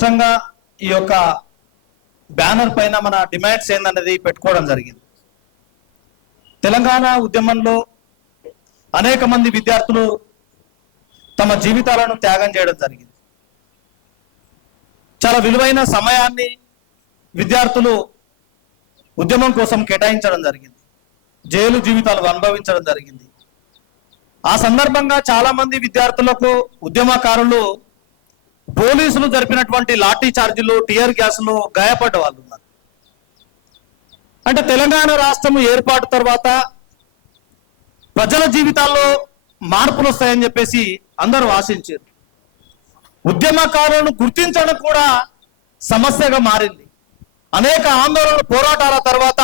స్పష్టంగా ఈ యొక్క బ్యానర్ పైన మన డిమాండ్స్ ఏందనేది పెట్టుకోవడం జరిగింది. తెలంగాణ ఉద్యమంలో అనేక మంది విద్యార్థులు తమ జీవితాలను త్యాగం చేయడం జరిగింది. చాలా విలువైన సమయాన్ని విద్యార్థులు ఉద్యమం కోసం కేటాయించడం జరిగింది. జైలు జీవితాలు అనుభవించడం జరిగింది. ఆ సందర్భంగా చాలా మంది విద్యార్థులకు ఉద్యమకారులు పోలీసులు జరిపినటువంటి లాఠీ చార్జీలు, టియర్ గ్యాసులు గాయపడ్డ వాళ్ళు ఉన్నారు. అంటే తెలంగాణ రాష్ట్రం ఏర్పాటు తర్వాత ప్రజల జీవితాల్లో మార్పులు వస్తాయని చెప్పేసి అందరూ ఆశించారు. ఉద్యమకారులను గుర్తించడం కూడా సమస్యగా మారింది. అనేక ఆందోళనలు, పోరాటాల తర్వాత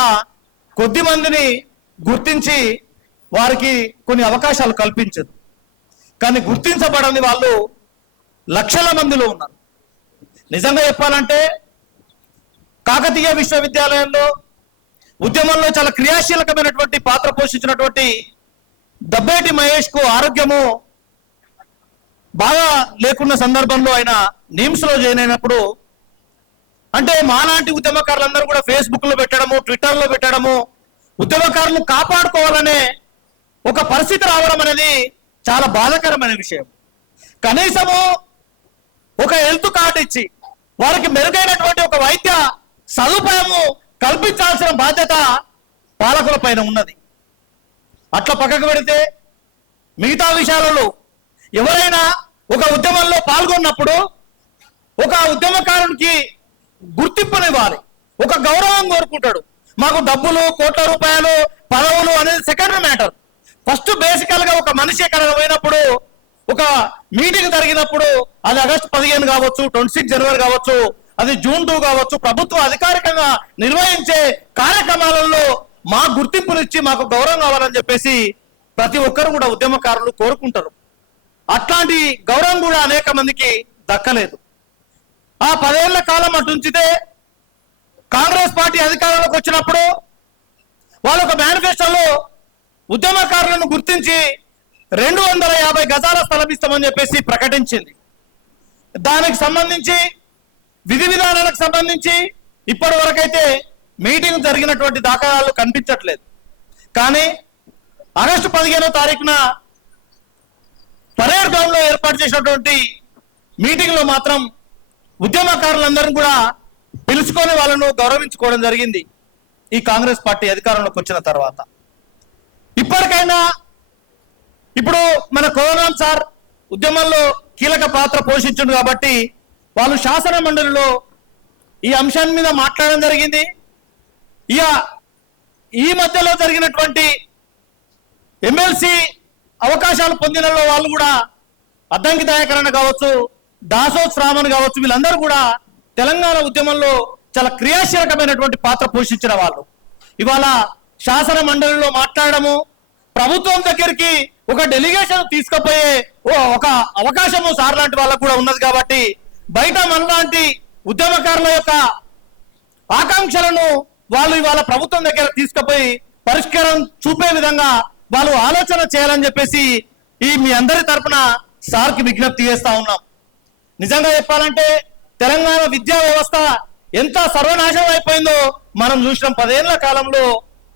కొద్ది మందిని గుర్తించి వారికి కొన్ని అవకాశాలు కల్పించారు. కానీ గుర్తించబడని వాళ్ళు లక్షల మందిలో ఉన్నారు. నిజంగా చెప్పాలంటే కాకతీయ విశ్వవిద్యాలయంలో ఉద్యమంలో చాలా క్రియాశీలకమైనటువంటి పాత్ర పోషించినటువంటి దబ్బేటి మహేష్కు ఆరోగ్యము బాగా లేకున్న సందర్భంలో ఆయన నిమ్స్లో జాయిన్ అయినప్పుడు, అంటే మాలాంటి ఉద్యమకారులందరూ కూడా ఫేస్బుక్లో పెట్టడము, ట్విట్టర్లో పెట్టడము, ఉద్యమకారులను కాపాడుకోవాలనే ఒక పరిస్థితి రావడం అనేది చాలా బాధాకరమైన విషయం. కనీసము ఒక హెల్త్ కార్డు ఇచ్చి వారికి మెరుగైనటువంటి ఒక వైద్య సదుపాయము కల్పించాల్సిన బాధ్యత పాలకుల పైన ఉన్నది. అట్లా పక్కకు పెడితే మిగతా విషయాలలో ఎవరైనా ఒక ఉద్యమంలో పాల్గొన్నప్పుడు ఒక ఉద్యమకారునికి గుర్తింపునివ్వాలి, ఒక గౌరవం కోరుకుంటాడు. మాకు డబ్బులు, కోట్ల రూపాయలు, పదవులు అనేది సెకండరీ మ్యాటర్. ఫస్ట్ బేసికల్ గా ఒక మనిషి ఎక్కడ పోయినప్పుడు, ఒక మీటింగ్ జరిగినప్పుడు, అది ఆగస్టు 15 కావచ్చు, 26 జనవరి కావచ్చు, అది జూన్ 2 కావచ్చు, ప్రభుత్వం అధికారికంగా నిర్వహించే కార్యక్రమాలలో మా గుర్తింపునిచ్చి మాకు గౌరవం కావాలని చెప్పేసి ప్రతి ఒక్కరు కూడా ఉద్యమకారులు కోరుకుంటారు. అట్లాంటి గౌరవం కూడా అనేక మందికి దక్కలేదు. ఆ 10 ఏళ్ల కాలం అటుంచితే కాంగ్రెస్ పార్టీ అధికారంలోకి వచ్చినప్పుడు వాళ్ళ ఒక మేనిఫెస్టోలో ఉద్యమకారులను గుర్తించి 250 గజాల స్థలం ఇస్తామని చెప్పేసి ప్రకటించింది. దానికి సంబంధించి విధి విధానాలకు సంబంధించి ఇప్పటి వరకైతే మీటింగ్ జరిగినటువంటి దాఖలాలు కనిపించట్లేదు. కానీ ఆగస్టు 15వ తారీఖున పరేడ్ గ్రౌండ్ లో ఏర్పాటు చేసినటువంటి మీటింగ్ లో మాత్రం ఉద్యమకారులందరూ కూడా పిలుచుకొని వాళ్ళను గౌరవించుకోవడం జరిగింది. ఈ కాంగ్రెస్ పార్టీ అధికారంలోకి వచ్చిన తర్వాత ఇప్పటికైనా, ఇప్పుడు మన కోదండరాం సార్ ఉద్యమంలో కీలక పాత్ర పోషించింది కాబట్టి వాళ్ళు శాసన మండలిలో ఈ అంశాన్ని మీద మాట్లాడడం జరిగింది. ఇక ఈ మధ్యలో జరిగినటువంటి ఎమ్మెల్సీ అవకాశాలు పొందిన వాళ్ళు కూడా అద్దంకి దయాకరణ కావచ్చు, దాసోత్ శ్రావణ్ కావచ్చు, వీళ్ళందరూ కూడా తెలంగాణ ఉద్యమంలో చాలా క్రియాశీలకమైనటువంటి పాత్ర పోషించిన వాళ్ళు. ఇవాళ శాసన మండలిలో మాట్లాడము, ప్రభుత్వం దగ్గరికి ఒక డెలిగేషన్ తీసుకుపోయే ఒక అవకాశము సార్ లాంటి వాళ్ళకు కూడా ఉన్నది. కాబట్టి బయట మనలాంటి ఉద్యమకారుల యొక్క ఆకాంక్షలను వాళ్ళు ఇవాళ ప్రభుత్వం దగ్గర తీసుకుపోయి పరిష్కారం చూపే విధంగా వాళ్ళు ఆలోచన చేయాలని చెప్పేసి మీ అందరి తరఫున సార్కి విజ్ఞప్తి చేస్తా ఉన్నాం. నిజంగా చెప్పాలంటే తెలంగాణ విద్యా వ్యవస్థ ఎంత సర్వనాశనం అయిపోయిందో మనం చూసినాం. 10 ఏళ్ల కాలంలో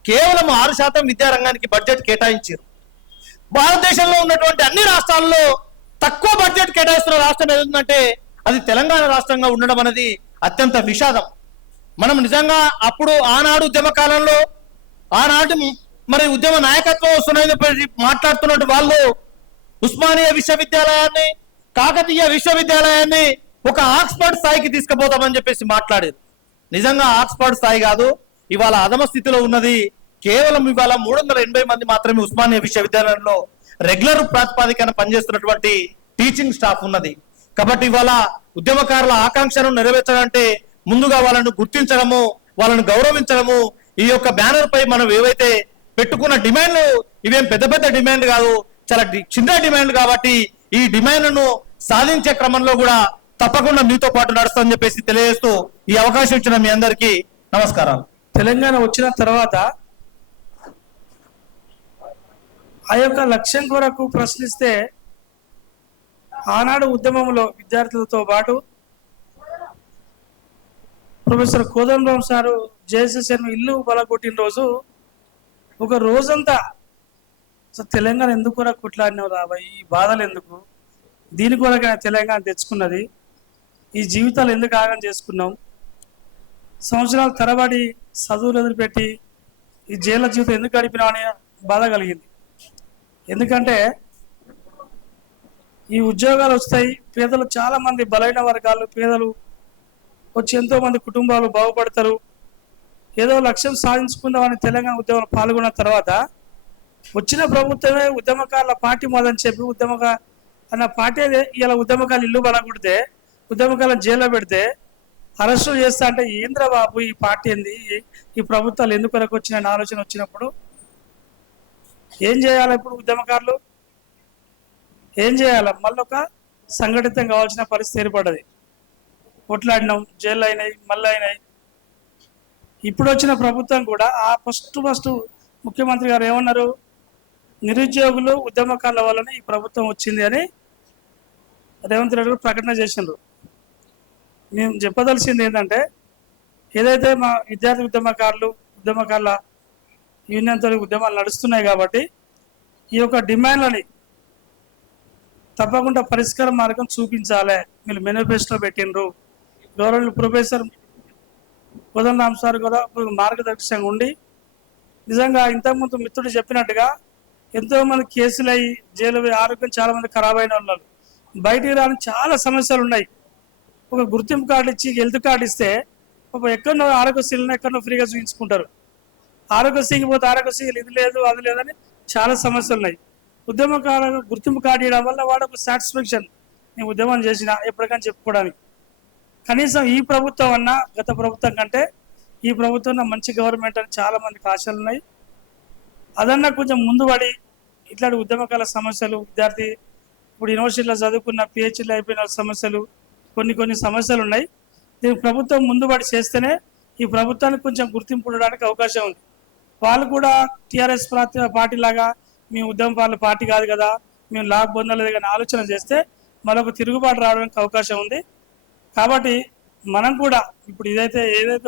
కేవలం 6% విద్యారంగానికి బడ్జెట్ కేటాయించారు. భారతదేశంలో ఉన్నటువంటి అన్ని రాష్ట్రాల్లో తక్కువ బడ్జెట్ కేటాయిస్తున్న రాష్ట్రం ఏదంటే అది తెలంగాణ రాష్ట్రంగా ఉండడం అనేది అత్యంత విషాదం. మనం నిజంగా అప్పుడు ఆనాడు ఉద్యమ కాలంలో ఆనాటి మరి ఉద్యమ నాయకత్వం వస్తున్నాయని చెప్పి మాట్లాడుతున్నట్టు వాళ్ళు ఉస్మానియా విశ్వవిద్యాలయాన్ని, కాకతీయ విశ్వవిద్యాలయాన్ని ఒక ఆక్స్ఫర్డ్ స్థాయికి తీసుకుపోతామని చెప్పేసి మాట్లాడారు. నిజంగా ఆక్స్ఫర్డ్ స్థాయి కాదు, ఇవాళ అధమ స్థితిలో ఉన్నది. కేవలం ఇవాళ 380 మంది మాత్రమే ఉస్మానియా విశ్వవిద్యాలయంలో రెగ్యులర్ ప్రాతిపదికన పనిచేస్తున్నటువంటి టీచింగ్ స్టాఫ్ ఉన్నది. కాబట్టి ఇవాళ ఉద్యమకారుల ఆకాంక్షను నెరవేర్చాలంటే ముందుగా వాళ్ళను గుర్తించడము, వాళ్ళను గౌరవించడము. ఈ యొక్క బ్యానర్ పై మనం ఏవైతే పెట్టుకున్న డిమాండ్లు ఇవేం పెద్ద పెద్ద డిమాండ్ కాదు, చాలా చిన్న డిమాండ్. కాబట్టి ఈ డిమాండ్లను సాధించే క్రమంలో కూడా తప్పకుండా మీతో పాటు నడుస్తుందని చెప్పేసి తెలియజేస్తూ ఈ అవకాశం ఇచ్చిన మీ అందరికీ నమస్కారాలు. తెలంగాణ వచ్చిన తర్వాత ఆ యొక్క లక్ష్యం కొరకు ప్రశ్నిస్తే ఆనాడు ఉద్యమంలో విద్యార్థులతో పాటు ప్రొఫెసర్ కోదండరామ్ సారు జేఎస్ఎస్ఎన్ ఇల్లు బలగొట్టిన రోజు ఒక రోజంతా అసలు తెలంగాణ ఎందుకు కూడా కొట్లాడినావు రాబాయి, ఈ బాధలు ఎందుకు, దీని కూడా తెలంగాణ తెచ్చుకున్నది, ఈ జీవితాలు ఎందుకు ఆగం చేసుకున్నాం, సంవత్సరాల తరబడి చదువులు వదిలిపెట్టి ఈ జైళ్ళ జీవితం ఎందుకు గడిపినామని బాధ కలిగింది. ఎందుకంటే ఈ ఉద్యోగాలు వస్తాయి, పేదలు చాలా మంది బలైన వర్గాలు పేదలు వచ్చి ఎంతో మంది కుటుంబాలు బాగుపడతారు, ఏదో లక్ష్యం సాధించుకుందామని తెలంగాణ ఉద్యమంలో పాల్గొన్న తర్వాత వచ్చిన ప్రభుత్వమే ఉద్యమకారుల పార్టీ మొదని చెప్పి అన్న పార్టీ ఇలా ఉద్యమకాలు ఇల్లు బలగొడితే ఉద్యమకాలను జైల్లో పెడితే అరెస్టులు చేస్తా అంటే ఏంద్ర బాబు ఈ పార్టీ ఏంది, ఈ ప్రభుత్వాలు ఎందుకు వరకు వచ్చిన ఆలోచన వచ్చినప్పుడు ఏం చేయాలి? ఇప్పుడు ఉద్యమకారులు ఏం చేయాలి? మళ్ళీ ఒక సంఘటితం కావాల్సిన పరిస్థితి ఏర్పడ్డది. కొట్లాడినాం, జైలు అయినాయి, మళ్ళీ అయినాయి. ఇప్పుడు వచ్చిన ప్రభుత్వం కూడా ఆ ఫస్ట్ ముఖ్యమంత్రి గారు ఏమన్నారు, నిరుద్యోగులు ఉద్యమకారుల వల్లనే ఈ ప్రభుత్వం వచ్చింది అని రేవంత్ రెడ్డి గారు ప్రకటన చేసినారు. మేము చెప్పదలసింది ఏంటంటే, ఏదైతే మా విద్యార్థి ఉద్యమకారుల యూనియన్తో ఉద్యమాలు నడుస్తున్నాయి కాబట్టి ఈ యొక్క డిమాండ్లని తప్పకుండా పరిష్కార మార్గం చూపించాలి. మీరు మేనిఫెస్టో పెట్టినరు. గౌరవ ప్రొఫెసర్ కోదండరామ్ సార్ కూడా మార్గదర్శకంగా ఉండి నిజంగా ఇంతకుముందు మిత్రుడు చెప్పినట్టుగా ఎంతోమంది కేసులు అయ్యి జైలు ఆరోగ్యం చాలా మంది ఖరాబ్ అయిన వాళ్ళు బయటికి రాని చాలా సమస్యలు ఉన్నాయి. ఒక గుర్తింపు కార్డు ఇచ్చి హెల్త్ కార్డు ఇస్తే ఎక్కడో ఆరోగ్యశ్రీలను ఎక్కడో ఫ్రీగా చూపించుకుంటారు. ఆరోగ్యశ్రీకి పోతే ఆరోగ్యశ్రీలు ఇది లేదు అది లేదని చాలా సమస్యలు ఉన్నాయి. ఉద్యమకారులకు గుర్తింపు కార్డు ఇవ్వడం వల్ల వాడు ఒక సాటిస్ఫాక్షన్, నేను ఉద్యమం చేసిన ఎప్పటికైనా చెప్పుకోవడానికి. కనీసం ఈ ప్రభుత్వం అన్నా గత ప్రభుత్వం కంటే ఈ ప్రభుత్వం మంచి గవర్నమెంట్ అని చాలా మందికి ఆశలు ఉన్నాయి. అదన్నా కొంచెం ముందు పడి ఇట్లాంటి ఉద్యమకాల సమస్యలు, విద్యార్థి ఇప్పుడు యూనివర్సిటీలో చదువుకున్న పిహెచ్డీలు అయిపోయిన సమస్యలు, కొన్ని సమస్యలు ఉన్నాయి. దీనికి ప్రభుత్వం ముందుబడి చేస్తేనే ఈ ప్రభుత్వానికి కొంచెం గుర్తింపు ఉండడానికి అవకాశం ఉంది. వాళ్ళు కూడా టీఆర్ఎస్ పార్టీ లాగా మేము ఉద్యమ పార్టీ కాదు కదా, మేము లాభ పొందలేదు కానీ ఆలోచన చేస్తే మరొక తిరుగుబాటు రావడానికి అవకాశం ఉంది. కాబట్టి మనం కూడా ఇప్పుడు ఏదైతే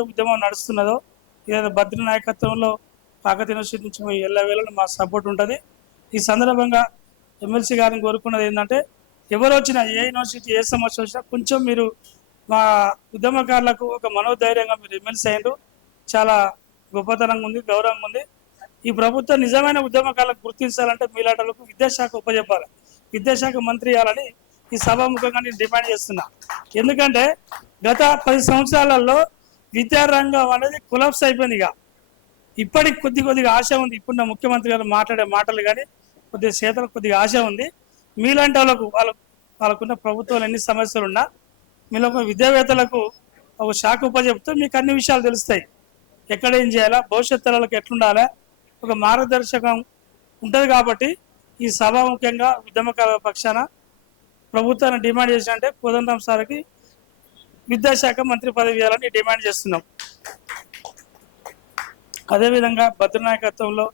ఉద్యమం నడుస్తున్నదో, ఏదైతే భద్ర నాయకత్వంలో కాకతీయ యూనివర్సిటీ నుంచి ఎల్లవేళ మా సపోర్ట్ ఉంటుంది. ఈ సందర్భంగా ఎమ్మెల్సీ గారిని కోరుకున్నది ఏంటంటే, ఎవరు వచ్చినా ఏ యూనివర్సిటీ ఏ సమస్య వచ్చినా కొంచెం మీరు మా ఉద్యమకారులకు ఒక మనోధైర్యంగా మీరు ఎమ్మెల్సీ అయ్యారు, చాలా గొప్పతనంగా ఉంది, గౌరవంగా ఉంది. ఈ ప్రభుత్వం నిజమైన ఉద్యమకారులకు గుర్తించాలంటే మీలాటలకు విద్యాశాఖ ఉపజెప్పాలి, విద్యాశాఖ మంత్రి ఇవ్వాలని ఈ సభాముఖంగా నేను డిమాండ్ చేస్తున్నా. ఎందుకంటే గత 10 సంవత్సరాలలో విద్యారంగం అనేది కొలాప్స్ అయిపోయింది. ఇప్పటికి కొద్దిగా ఆశ ఉంది. ఇప్పుడు నా ముఖ్యమంత్రి గారు మాట్లాడే మాటలు కానీ కొద్దిగా చేతలకు కొద్దిగా ఆశ ఉంది. మీలాంటి వాళ్ళకున్న ప్రభుత్వాలు ఎన్ని సమస్యలు ఉన్నా మీలో విద్యావేత్తలకు ఒక శాఖ ఉపజెప్తూ మీకు అన్ని విషయాలు తెలుస్తాయి. ఎక్కడ ఏం చేయాలా, భవిష్యత్ తరాలకు ఎట్లుండాలా, ఒక మార్గదర్శకం ఉంటుంది. కాబట్టి ఈ సభాముఖ్యంగా ఉద్యమకాల పక్షాన ప్రభుత్వాన్ని డిమాండ్ చేసినంటే కోదండరామ్ సార్కి విద్యాశాఖ మంత్రి పదవి ఇవ్వాలని డిమాండ్ చేస్తున్నాం. అదేవిధంగా భద్రనాయకత్వంలో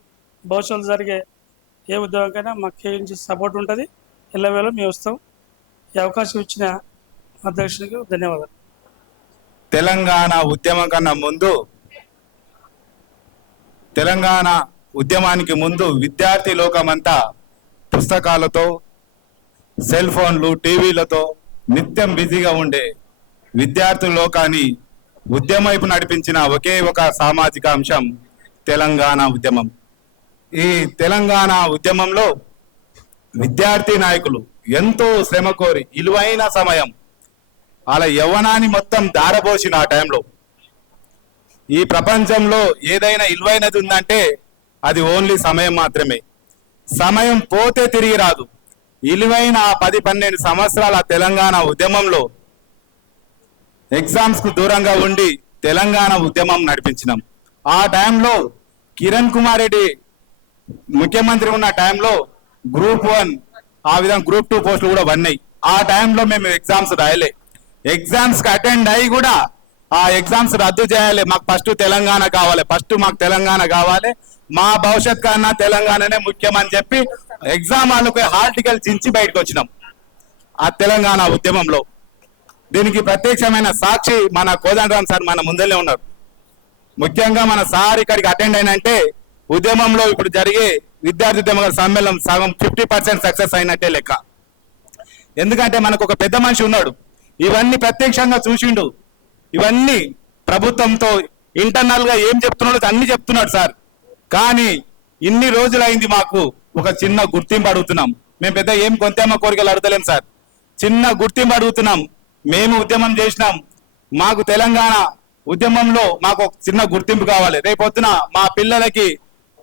భవిష్యత్తు జరిగే ఏ ఉద్యోగంకైనా మాకు నుంచి సపోర్ట్ ఉంటుంది. ఎల్లవేళ మేము వస్తాం. ఈ అవకాశం ఇచ్చిన అధ్యక్షునికి ధన్యవాదాలు. తెలంగాణ ఉద్యమం కన్నా ముందు, తెలంగాణ ఉద్యమానికి ముందు విద్యార్థి లోకమంతా పుస్తకాలతో, సెల్ ఫోన్లు, టీవీలతో నిత్యం బిజీగా ఉండే విద్యార్థి లోకాన్ని ఉద్యమం వైపు నడిపించిన ఒకే ఒక సామాజిక అంశం తెలంగాణ ఉద్యమం. ఈ తెలంగాణ ఉద్యమంలో విద్యార్థి నాయకులు ఎంతో శ్రమ కోరి విలువైన సమయం అలా యవ్వనాన్ని మొత్తం దారపోసిన ఆ టైంలో ఈ ప్రపంచంలో ఏదైనా విలువైనది ఉందంటే అది ఓన్లీ సమయం మాత్రమే. సమయం పోతే తిరిగి రాదు. విలువైన 10-12 సంవత్సరాల తెలంగాణ ఉద్యమంలో ఎగ్జామ్స్ కు దూరంగా ఉండి తెలంగాణ ఉద్యమం నడిపించినాం. ఆ టైంలో కిరణ్ కుమార్ రెడ్డి ముఖ్యమంత్రి ఉన్న టైంలో గ్రూప్ 1 ఆ విధంగా గ్రూప్ 2 పోస్టులు కూడా ఉన్నాయి. ఆ టైంలో మేము ఎగ్జామ్స్ రాయలే. ఎగ్జామ్స్ కి అటెండ్ అయ్యి కూడా ఆ ఎగ్జామ్స్ రద్దు చేయాలి, మాకు ఫస్ట్ తెలంగాణ కావాలి, మాకు తెలంగాణ కావాలి, మా భవిష్యత్ కన్నా తెలంగాణనే ముఖ్యమని చెప్పి ఎగ్జామ్ వాళ్ళకి హాల్ టికెట్ చించి బయటకు వచ్చినాం ఆ తెలంగాణ ఉద్యమంలో. దీనికి ప్రత్యక్షమైన సాక్షి మన కోదండరాం సార్ మన ముందరే ఉన్నారు. ముఖ్యంగా మన సార్ ఇక్కడికి అటెండ్ అయినంటే ఉద్యమంలో ఇప్పుడు జరిగే విద్యార్థి ఉద్యమ సమ్మేళనం సగం 50% సక్సెస్ అయినట్టే లెక్క. ఎందుకంటే మనకు ఒక పెద్ద మనిషి ఉన్నాడు, ఇవన్నీ ప్రత్యక్షంగా చూసిండు, ఇవన్నీ ప్రభుత్వంతో ఇంటర్నల్ గా ఏం చెప్తున్నాడో అన్ని చెప్తున్నాడు సార్. కానీ ఇన్ని రోజులైంది మాకు ఒక చిన్న గుర్తింపు అడుగుతున్నాం. మేము పెద్ద ఏం కొంతేమో కోరికలు అడగలేం సార్, చిన్న గుర్తింపు అడుగుతున్నాం. మేము ఉద్యమం చేసినాం, మాకు తెలంగాణ ఉద్యమంలో మాకు ఒక చిన్న గుర్తింపు కావాలి. రేపొద్దున మా పిల్లలకి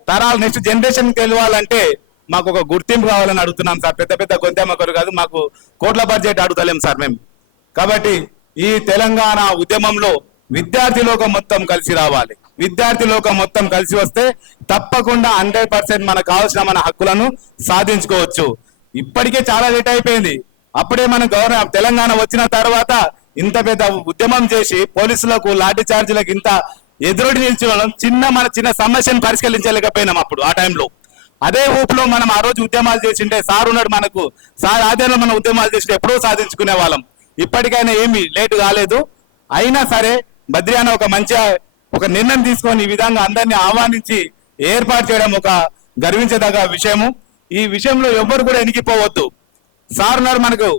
తరాలు నెక్స్ట్ జనరేషన్ తెలియాలంటే మాకు ఒక గుర్తింపు కావాలని అడుగుతున్నాం సార్. పెద్ద పెద్ద కొంతేమో కోరిక కాదు, మాకు కోట్ల బడ్జెట్ అడుగుతలేం సార్ మేము. కాబట్టి ఈ తెలంగాణ ఉద్యమంలో విద్యార్థి లోకం మొత్తం కలిసి రావాలి. విద్యార్థి లోకం మొత్తం కలిసి వస్తే తప్పకుండా 100% మనకు కావాల్సిన మన హక్కులను సాధించుకోవచ్చు. ఇప్పటికే చాలా లేట్ అయిపోయింది. అప్పుడే మన తెలంగాణ వచ్చిన తర్వాత ఇంత పెద్ద ఉద్యమం చేసి పోలీసులకు లాఠీ చార్జీలకు ఇంత ఎదురొడి నిల్చోవడం చిన్న సమస్యను పరిష్కరించలేకపోయినాం అప్పుడు ఆ టైంలో. అదే ఊపులో మనం ఆ రోజు ఉద్యమాలు చేసింటే సార్ ఉన్నాడు మనకు, సార్ ఆధ్వర్యంలో మనం ఉద్యమాలు చేసింటే ఎప్పుడూ సాధించుకునే వాళ్ళం. ఇప్పటికైనా ఏమీ లేటు కాలేదు. అయినా సరే బద్రియాన ఒక నిర్ణయం తీసుకొని ఈ విధంగా అందరినీ ఆహ్వానించి ఏర్పాటు చేయడం ఒక గర్వించదగ్గ విషయము. ఈ విషయంలో ఎవ్వరు కూడా ఎనికిపోవద్దు. సార్ ఉన్నారు మనకు,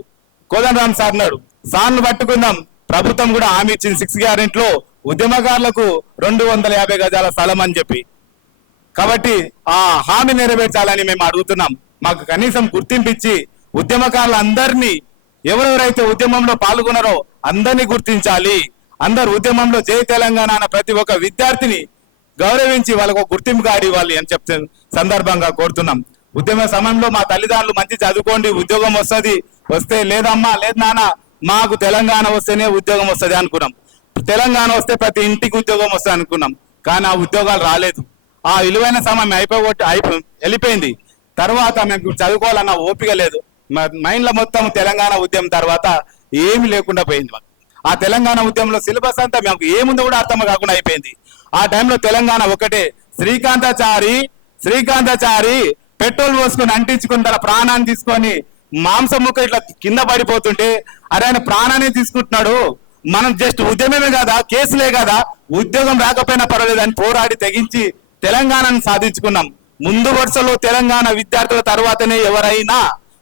కోదండరాం సార్ ఉన్నాడు, సార్ను పట్టుకుందాం. ప్రభుత్వం కూడా హామీ ఇచ్చింది 6 గ్యారెంటీలో ఉద్యమకారులకు 250 గజాల స్థలం అని చెప్పి. కాబట్టి ఆ హామీ నెరవేర్చాలని మేము అడుగుతున్నాం. మాకు కనీసం గుర్తింపిచ్చి ఉద్యమకారులందరినీ ఎవరెవరైతే ఉద్యమంలో పాల్గొన్నారో అందరినీ గుర్తించాలి. అందరు ఉద్యమంలో జై తెలంగాణ అన్న ప్రతి ఒక్క విద్యార్థిని గౌరవించి వాళ్ళకు గుర్తింపు కాడి ఇవ్వాలి అని చెప్తే సందర్భంగా కోరుతున్నాం. ఉద్యమ సమయంలో మా తల్లిదండ్రులు మంచి చదువుకోండి, ఉద్యోగం వస్తే లేదమ్మా లేదు నాన్న మాకు తెలంగాణ వస్తేనే ఉద్యోగం వస్తుంది అనుకున్నాం. తెలంగాణ వస్తే ప్రతి ఇంటికి ఉద్యోగం వస్తుంది అనుకున్నాం. కానీ ఆ ఉద్యోగాలు రాలేదు. ఆ విలువైన సమయం వెళ్ళిపోయింది. తర్వాత మేము చదువుకోవాలన్న ఓపిక లేదు. మైండ్లో మొత్తం తెలంగాణ ఉద్యమం తర్వాత ఏమి లేకుండా పోయింది. ఆ తెలంగాణ ఉద్యమంలో సిలబస్ అంతా మాకు ఏముందో కూడా అర్థం కాకుండా అయిపోయింది. ఆ టైంలో తెలంగాణ ఒకటే శ్రీకాంతాచారి పెట్రోల్ పోసుకొని అంటించుకుని తన ప్రాణాన్ని తీసుకొని మాంసం ముక్క ఇట్లా కింద పడిపోతుంటే అరే ఆయన ప్రాణాన్ని తీసుకుంటున్నాడు, మనం జస్ట్ ఉద్యమమే కదా, కేసులే కదా, ఉద్యోగం రాకపోయినా పర్వాలేదు అని పోరాడి తెగించి తెలంగాణను సాధించుకున్నాం. ముందు వరుసలో తెలంగాణ విద్యార్థుల తర్వాతనే ఎవరైనా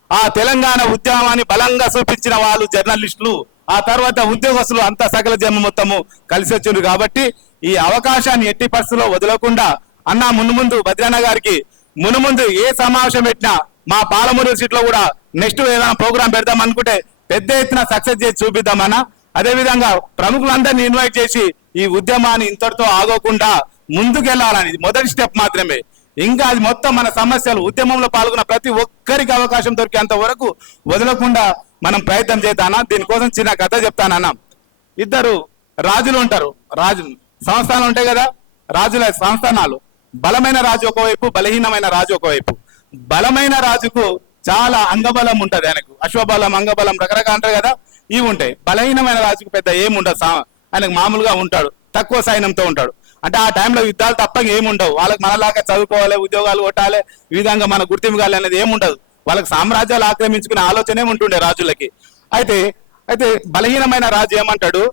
ఆ తెలంగాణ ఉద్యమాన్ని బలంగా చూపించిన వాళ్ళు జర్నలిస్టులు, ఆ తర్వాత ఉద్యోగస్తులు అంతా సకల జన్మ మొత్తము కలిసి వచ్చారు. కాబట్టి ఈ అవకాశాన్ని ఎట్టి పరిస్థితుల్లో వదలకుండా అన్న ముందు భద్రన్న గారికి ముందు ఏ సమావేశం పెట్టినా మా పాలమూరు యూనివర్సిటీలో కూడా నెక్స్ట్ ఏదైనా ప్రోగ్రాం పెడదాం అనుకుంటే పెద్ద ఎత్తున సక్సెస్ చేసి చూపిద్దామన్నా. అదేవిధంగా ప్రముఖులందరినీ ఇన్వైట్ చేసి ఈ ఉద్యమాన్ని ఇంతటితో ఆగకుండా ముందుకెళ్లాలని మొదటి స్టెప్ మాత్రమే. ఇంకా అది మొత్తం మన సమస్యలు ఉద్యమంలో పాల్గొన్న ప్రతి ఒక్కరికి అవకాశం దొరికేంత వరకు వదలకుండా మనం ప్రయత్నం చేద్దానా. దీనికోసం చిన్న కథ చెప్తానన్నా. 2 రాజులు ఉంటారు, సంస్థానాలు ఉంటాయి కదా, రాజుల సంస్థానాలు. బలమైన రాజు ఒకవైపు, బలహీనమైన రాజు ఒకవైపు. బలమైన రాజుకు చాలా అంగబలం ఉంటది, ఆయనకు అశ్వబలం అంగబలం రకరకాల అంటారు కదా, ఇవి ఉంటాయి. బలహీనమైన రాజుకు పెద్ద ఏముండదు, ఆయనకు మామూలుగా ఉంటాడు, తక్కువ సైన్యంతో ఉంటాడు. అంటే ఆ టైంలో యుద్ధాలు తప్ప ఏముండవు. వాళ్ళకి మనలాగా చదువుకోవాలి, ఉద్యోగాలు కొట్టాలి, ఈ విధంగా మన గుర్తింపు కావాలి అనేది ఏముండదు. వాళ్ళకి సామ్రాజ్యాలు ఆక్రమించుకునే ఆలోచనే ఉంటుండే రాజులకి. అయితే బలహీనమైన రాజు ఏమంటాడు,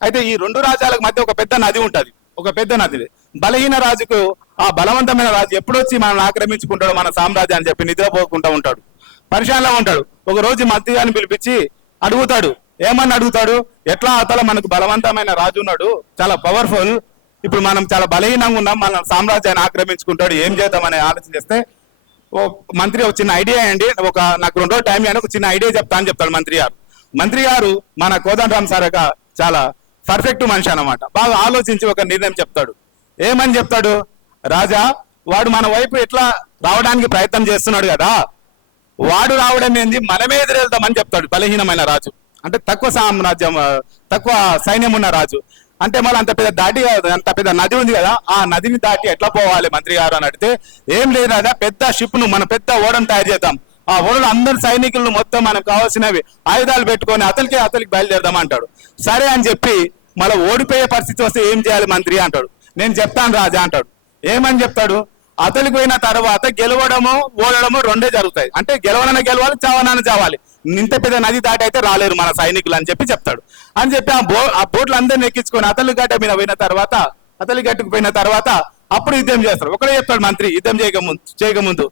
అయితే ఈ 2 రాజ్యాలకు మధ్య ఒక పెద్ద నది ఉంటది, ఒక పెద్ద నది. బలహీన రాజుకు ఆ బలవంతమైన రాజు ఎప్పుడొచ్చి మనల్ని ఆక్రమించుకుంటాడు మన సామ్రాజ్యం అని చెప్పి నిద్రపోకుండా ఉంటాడు, పరిశానలో ఉంటాడు. ఒక రోజు మంత్రిగారిని పిలిపించి అడుగుతాడు. ఏమని అడుగుతాడు, ఎట్లా అవతల మనకు బలవంతమైన రాజు ఉన్నాడు, చాలా పవర్ఫుల్, ఇప్పుడు మనం చాలా బలహీనంగా ఉన్నాం, మన సామ్రాజ్యాన్ని ఆక్రమించుకుంటాడు, ఏం చేద్దామని ఆలోచన చేస్తే ఓ మంత్రి ఒక చిన్న ఐడియా అండి, నాకు 2 రోజులు టైం అని ఒక చిన్న ఐడియా చెప్తా అని చెప్తాడు మంత్రి గారు. మన కోదండరాం సార్ చాలా పర్ఫెక్ట్ మనిషి అన్నమాట. బాగా ఆలోచించి ఒక నిర్ణయం చెప్తాడు. ఏమని చెప్తాడు, రాజా వాడు మన వైపు ఎట్లా రావడానికి ప్రయత్నం చేస్తున్నాడు కదా, వాడు రావడం ఏంది, మనమే ఎదురెళ్తామని చెప్తాడు. బలహీనమైన రాజు అంటే తక్కువ సైన్యం ఉన్న రాజు అంటే మళ్ళీ అంత పెద్ద నది ఉంది కదా, ఆ నదిని దాటి ఎట్లా పోవాలి మంత్రి గారు అని అడిగితే, ఏం లేదు రాజా, పెద్ద షిప్ ను మన పెద్ద ఓడను తయారు చేద్దాం, ఆ ఓడలో అందరు సైనికులను మొత్తం మనకు కావాల్సినవి ఆయుధాలు పెట్టుకొని అతలికి బయలుదేరదాం అంటాడు. సరే అని చెప్పి మళ్ళీ ఓడిపోయే పరిస్థితి వస్తే ఏం చేయాలి మంత్రి అంటాడు. నేను చెప్తాను రాజా అంటాడు. ఏమని చెప్తాడు, అతలికి పోయిన తర్వాత గెలవడము ఓడడము 2 జరుగుతాయి. అంటే గెలవనైనా గెలవాలి, చావనైనా చావాలి. ఇంత పెద్ద నది దాటి అయితే రాలేరు మన సైనికులు అని చెప్పి చెప్తాడు. అని చెప్పి ఆ బోట్లు అందరిని ఎక్కించుకొని అతలి గట్ట మీద పోయిన తర్వాత, అతలి గట్టుకు పోయిన తర్వాత అప్పుడు యుద్ధం చేస్తారు. ఒకడే చెప్తాడు మంత్రి యుద్ధం చేయకముందు,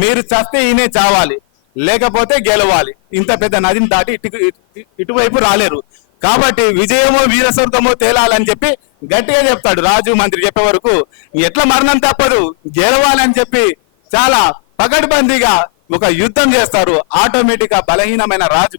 మీరు చస్తే ఈయనే చావాలి, లేకపోతే గెలవాలి, ఇంత పెద్ద నదిని దాటి ఇటువైపు రాలేరు, కాబట్టి విజయమో వీరస్వర్గమో తేలాలని చెప్పి గట్టిగా చెప్తాడు. రాజు మంత్రి చెప్పే వరకు ఎట్లా మరణం తప్పదు, గెలవాలని చెప్పి చాలా పకడ్బందీగా ఒక యుద్ధం చేస్తారు. ఆటోమేటిక్ గా బలహీనమైన రాజు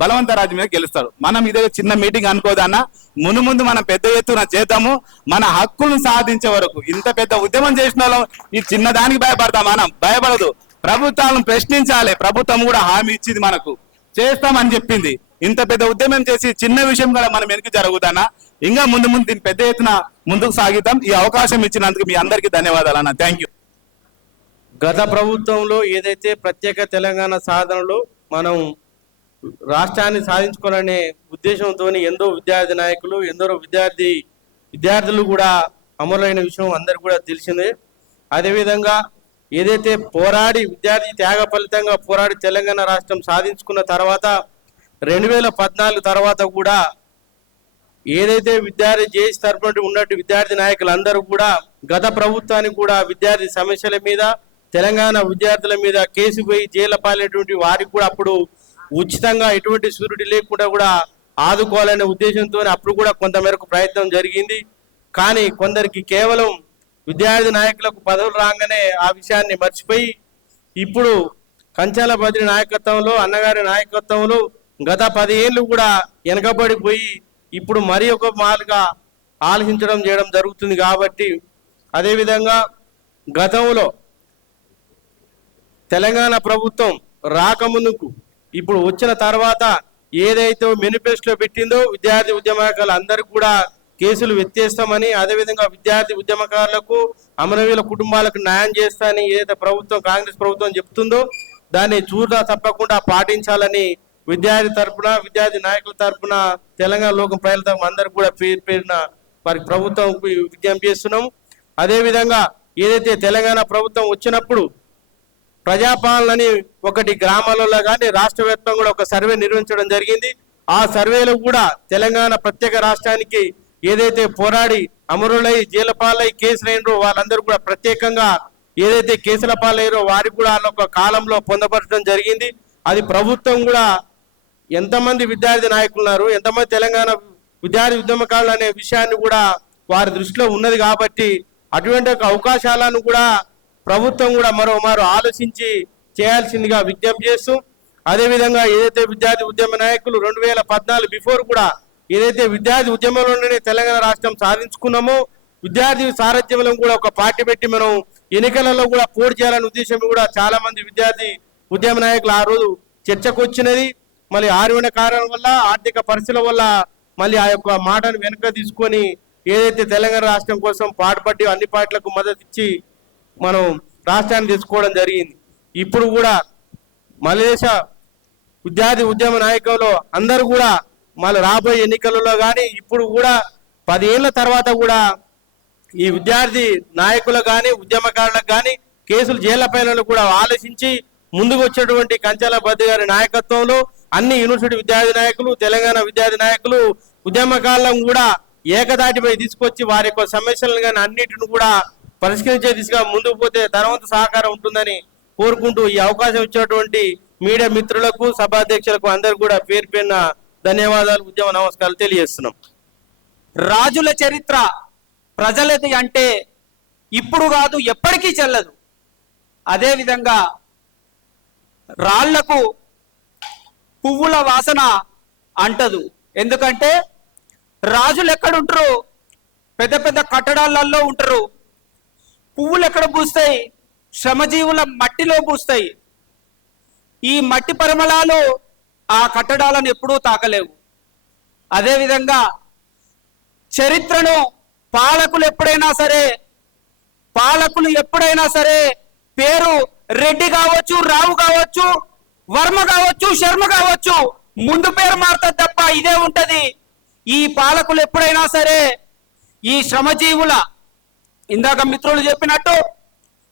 బలవంత రాజు మీద గెలుస్తారు. మనం ఇదే చిన్న మీటింగ్ అనుకోదన్నా, ముందు మనం పెద్ద ఎత్తున చేద్దాము. మన హక్కులను సాధించే వరకు ఇంత పెద్ద ఉద్యమం చేసిన వాళ్ళం ఈ చిన్నదానికి భయపడతాం, మనం భయపడదు. ప్రభుత్వాలను ప్రశ్నించాలి. ప్రభుత్వం కూడా హామీ ఇచ్చింది, మనకు చేస్తామని చెప్పింది. ఇంత పెద్ద ఉద్యమం చేసి చిన్న విషయం కూడా మనం వెనక్కి జరుగుతానా, ఇంకా ముందు దీన్ని పెద్ద ఎత్తున ముందుకు సాగిద్దాం. ఈ అవకాశం ఇచ్చినందుకు మీ అందరికీ ధన్యవాదాలు అన్న. Thank you. గత ప్రభుత్వంలో ఏదైతే ప్రత్యేక తెలంగాణ సాధనలో మనం రాష్ట్రాన్ని సాధించుకోవాలనే ఉద్దేశంతో ఎందరో విద్యార్థి నాయకులు, ఎందరో విద్యార్థులు కూడా అమరులైన విషయం అందరికీ కూడా తెలిసిందే. అదేవిధంగా ఏదైతే పోరాడి విద్యార్థి త్యాగ ఫలితంగా పోరాడి తెలంగాణ రాష్ట్రం సాధించుకున్న తర్వాత 2014 తర్వాత కూడా ఏదైతే విద్యార్థి జేఏసీ తరపున ఉన్నట్టు విద్యార్థి నాయకులందరూ కూడా గత ప్రభుత్వానికి కూడా విద్యార్థి సమస్యల మీద, తెలంగాణ విద్యార్థుల మీద కేసు పోయి జైలు పాలేటువంటి వారికి కూడా అప్పుడు ఉచితంగా ఎటువంటి షూరిటీ లేకుండా కూడా ఆదుకోవాలనే ఉద్దేశంతో అప్పుడు కూడా కొంతమేరకు ప్రయత్నం జరిగింది. కానీ కొందరికి కేవలం విద్యార్థి నాయకులకు పదవులు రాగానే ఆ విషయాన్ని మర్చిపోయి ఇప్పుడు కంచాల బద్రి నాయకత్వంలో, అన్నగారి నాయకత్వంలో గత 10 ఏళ్ళు కూడా వెనకబడిపోయి ఇప్పుడు మరి ఒక మాలుగా ఆలోచించడం చేయడం జరుగుతుంది. కాబట్టి అదేవిధంగా గతంలో తెలంగాణ ప్రభుత్వం రాకముందుకు ఇప్పుడు వచ్చిన తర్వాత ఏదైతే మేనిఫెస్టో పెట్టిందో విద్యార్థి ఉద్యమకారులు అందరికీ కూడా కేసులు ఎత్తేస్తామని, అదేవిధంగా విద్యార్థి ఉద్యమకారులకు, అమరవీరుల కుటుంబాలకు న్యాయం చేస్తానని ఏదైతే ప్రభుత్వం కాంగ్రెస్ ప్రభుత్వం చెప్తుందో దాన్ని చూడా తప్పకుండా పాటించాలని విద్యార్థి తరపున, విద్యార్థి నాయకుల తరపున, తెలంగాణ లోకం ప్రజల తరపున అందరూ కూడా పేరున వారికి ప్రభుత్వం విజ్ఞప్తి చేస్తున్నాం. అదేవిధంగా ఏదైతే తెలంగాణ ప్రభుత్వం వచ్చినప్పుడు ప్రజాపాలనని ఒకటి గ్రామాలలో కానీ రాష్ట్ర వ్యాప్తంగా కూడా ఒక సర్వే నిర్వహించడం జరిగింది. ఆ సర్వేలో కూడా తెలంగాణ ప్రత్యేక రాష్ట్రానికి ఏదైతే పోరాడి అమరులై జైలు పాలై కేసులైనరో వాళ్ళందరూ కూడా ప్రత్యేకంగా ఏదైతే కేసుల పాలయ్యారో వారికి కూడా ఒక కాలంలో పొందపరచడం జరిగింది. అది ప్రభుత్వం కూడా ఎంతమంది విద్యార్థి నాయకులు ఉన్నారు, ఎంతమంది తెలంగాణ విద్యార్థి ఉద్యమకారులు అనే విషయాన్ని కూడా వారి దృష్టిలో ఉన్నది. కాబట్టి అటువంటి అవకాశాలను కూడా ప్రభుత్వం కూడా మరోమారు ఆలోచించి చేయాల్సిందిగా విజ్ఞప్తి చేస్తూ, అదేవిధంగా ఏదైతే విద్యార్థి ఉద్యమ నాయకులు 2014 బిఫోర్ కూడా ఏదైతే విద్యార్థి ఉద్యమంలోనే తెలంగాణ రాష్ట్రం సాధించుకున్నామో విద్యార్థి సారథ్యంలో కూడా ఒక పార్టీ పెట్టి మనం ఎన్నికలలో కూడా పోటీ చేయాలనే ఉద్దేశం కూడా చాలా మంది విద్యార్థి ఉద్యమ నాయకులు ఆ రోజు చర్చకు వచ్చినది. మళ్ళీ ఆరువైన కారణం వల్ల, ఆర్థిక పరిస్థితుల వల్ల మళ్ళీ ఆ యొక్క మాటను వెనుక తీసుకొని ఏదైతే తెలంగాణ రాష్ట్రం కోసం పాటుపడి అన్ని పార్టీలకు మద్దతు ఇచ్చి మనం రాష్ట్రాన్ని తెచ్చుకోవడం జరిగింది. ఇప్పుడు కూడా మలేష విద్యార్థి ఉద్యమ నాయకులు అందరూ కూడా మళ్ళీ రాబోయే ఎన్నికలలో కానీ ఇప్పుడు కూడా 10 ఏళ్ల తర్వాత కూడా ఈ విద్యార్థి నాయకులకు కానీ ఉద్యమకారులకు కానీ కేసులు జైళ్ల పైన కూడా ఆలోచించి ముందుకు వచ్చేటువంటి కంచాల బద్రి గారి నాయకత్వంలో అన్ని యూనివర్సిటీ విద్యార్థి నాయకులు, తెలంగాణ విద్యార్థి నాయకులు, ఉద్యమకారులను కూడా ఏకదాటిపై తీసుకొచ్చి వారి యొక్క సమస్యలను కానీ అన్నిటిని కూడా పరిష్కరించే దిశగా ముందుకు పోతే తనవంతు సహకారం ఉంటుందని కోరుకుంటూ ఈ అవకాశం ఇచ్చినటువంటి మీడియా మిత్రులకు, సభాధ్యక్షులకు అందరూ కూడా పేరు పేరున ధన్యవాదాలు, ఉద్యమ నమస్కారాలు తెలియజేస్తున్నాం. రాజుల చరిత్ర ప్రజలది అంటే ఇప్పుడు కాదు ఎప్పటికీ చెల్లదు. అదేవిధంగా రాళ్లకు పువ్వుల వాసన అంటదు. ఎందుకంటే రాజులు ఎక్కడుంటారు? పెద్ద పెద్ద కట్టడాలలో ఉంటారు. పువ్వులు ఎక్కడ పూస్తాయి? శ్రమజీవుల మట్టిలో పూస్తాయి. ఈ మట్టి పరిమళాలు ఆ కట్టడాలను ఎప్పుడూ తాకలేవు. అదేవిధంగా చరిత్రను పాలకులు ఎప్పుడైనా సరే పేరు రెడ్డి కావచ్చు, రావు కావచ్చు, వర్మ కావచ్చు, శర్మ కావచ్చు, ముందు పేరు మారుతుంది తప్ప ఇదే ఉంటది. ఈ పాలకులు ఎప్పుడైనా సరే ఈ శ్రమజీవుల, ఇందాక మిత్రులు చెప్పినట్టు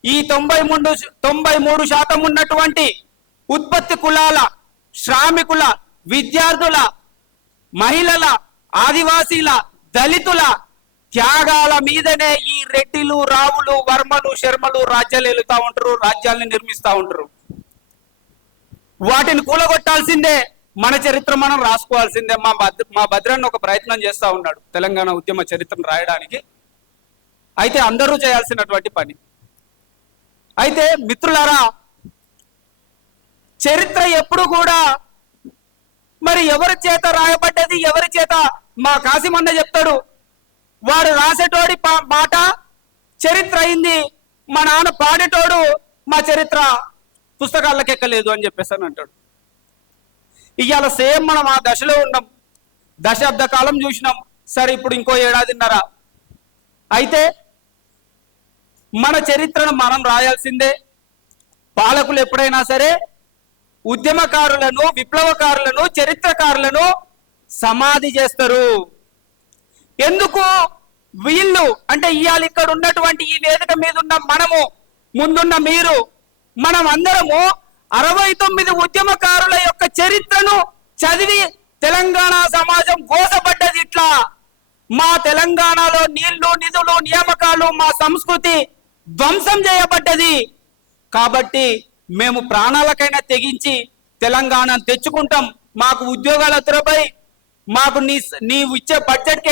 ఈ 93% ఉన్నటువంటి ఉత్పత్తి కులాల శ్రామికుల, విద్యార్థుల, మహిళల, ఆదివాసీల, దళితుల త్యాగాల మీదనే ఈ రెడ్డిలు, రావులు, వర్మలు, శర్మలు రాజ్యాలు వెళుతా ఉంటారు, రాజ్యాల్ని నిర్మిస్తా ఉంటారు. వాటిని కూలగొట్టాల్సిందే, మన చరిత్ర మనం రాసుకోవాల్సిందే. మా భద్రన్న ఒక ప్రయత్నం చేస్తా ఉన్నాడు తెలంగాణ ఉద్యమ చరిత్రను రాయడానికి. అయితే అందరూ చేయాల్సినటువంటి పని. అయితే మిత్రులారా, చరిత్ర ఎప్పుడు కూడా మరి ఎవరి చేత రాయబడ్డది, ఎవరి చేత, మా కాసిమన్న చెప్తాడు, వాడు రాసేటోడి మాట చరిత్ర అయింది, మా నాన్న పాడేటోడు మా చరిత్ర పుస్తకాలకు ఎక్కలేదు అని చెప్పేసి అని అంటాడు. ఇవాళ సేమ్ మనం ఆ దశలో ఉన్నాం, దశాబ్ద కాలం చూసినాం. సరే, ఇప్పుడు ఇంకో ఏడాదిన్నర. అయితే మన చరిత్రను మనం రాయాల్సిందే. పాలకులు ఎప్పుడైనా సరే ఉద్యమకారులను, విప్లవకారులను, చరిత్రకారులను సమాధి చేస్తారు. ఎందుకు? వీళ్ళు అంటే ఇవాళ ఇక్కడ ఉన్నటువంటి ఈ వేదిక మీద ఉన్న మనము, ముందున్న మీరు, మనం అందరము 69 ఉద్యమకారుల యొక్క చరిత్రను చదివి తెలంగాణ సమాజం గోసపడ్డది. ఇట్లా మా తెలంగాణలో నీళ్లు, నిధులు, నియామకాలు, మా సంస్కృతి ధ్వంసం చేయబడ్డది. కాబట్టి మేము ప్రాణాలకైనా తెగించి తెలంగాణను తెచ్చుకుంటాం. మాకు ఉద్యోగాలు వద్దరపై, మాకు నీవు ఇచ్చే బడ్జెట్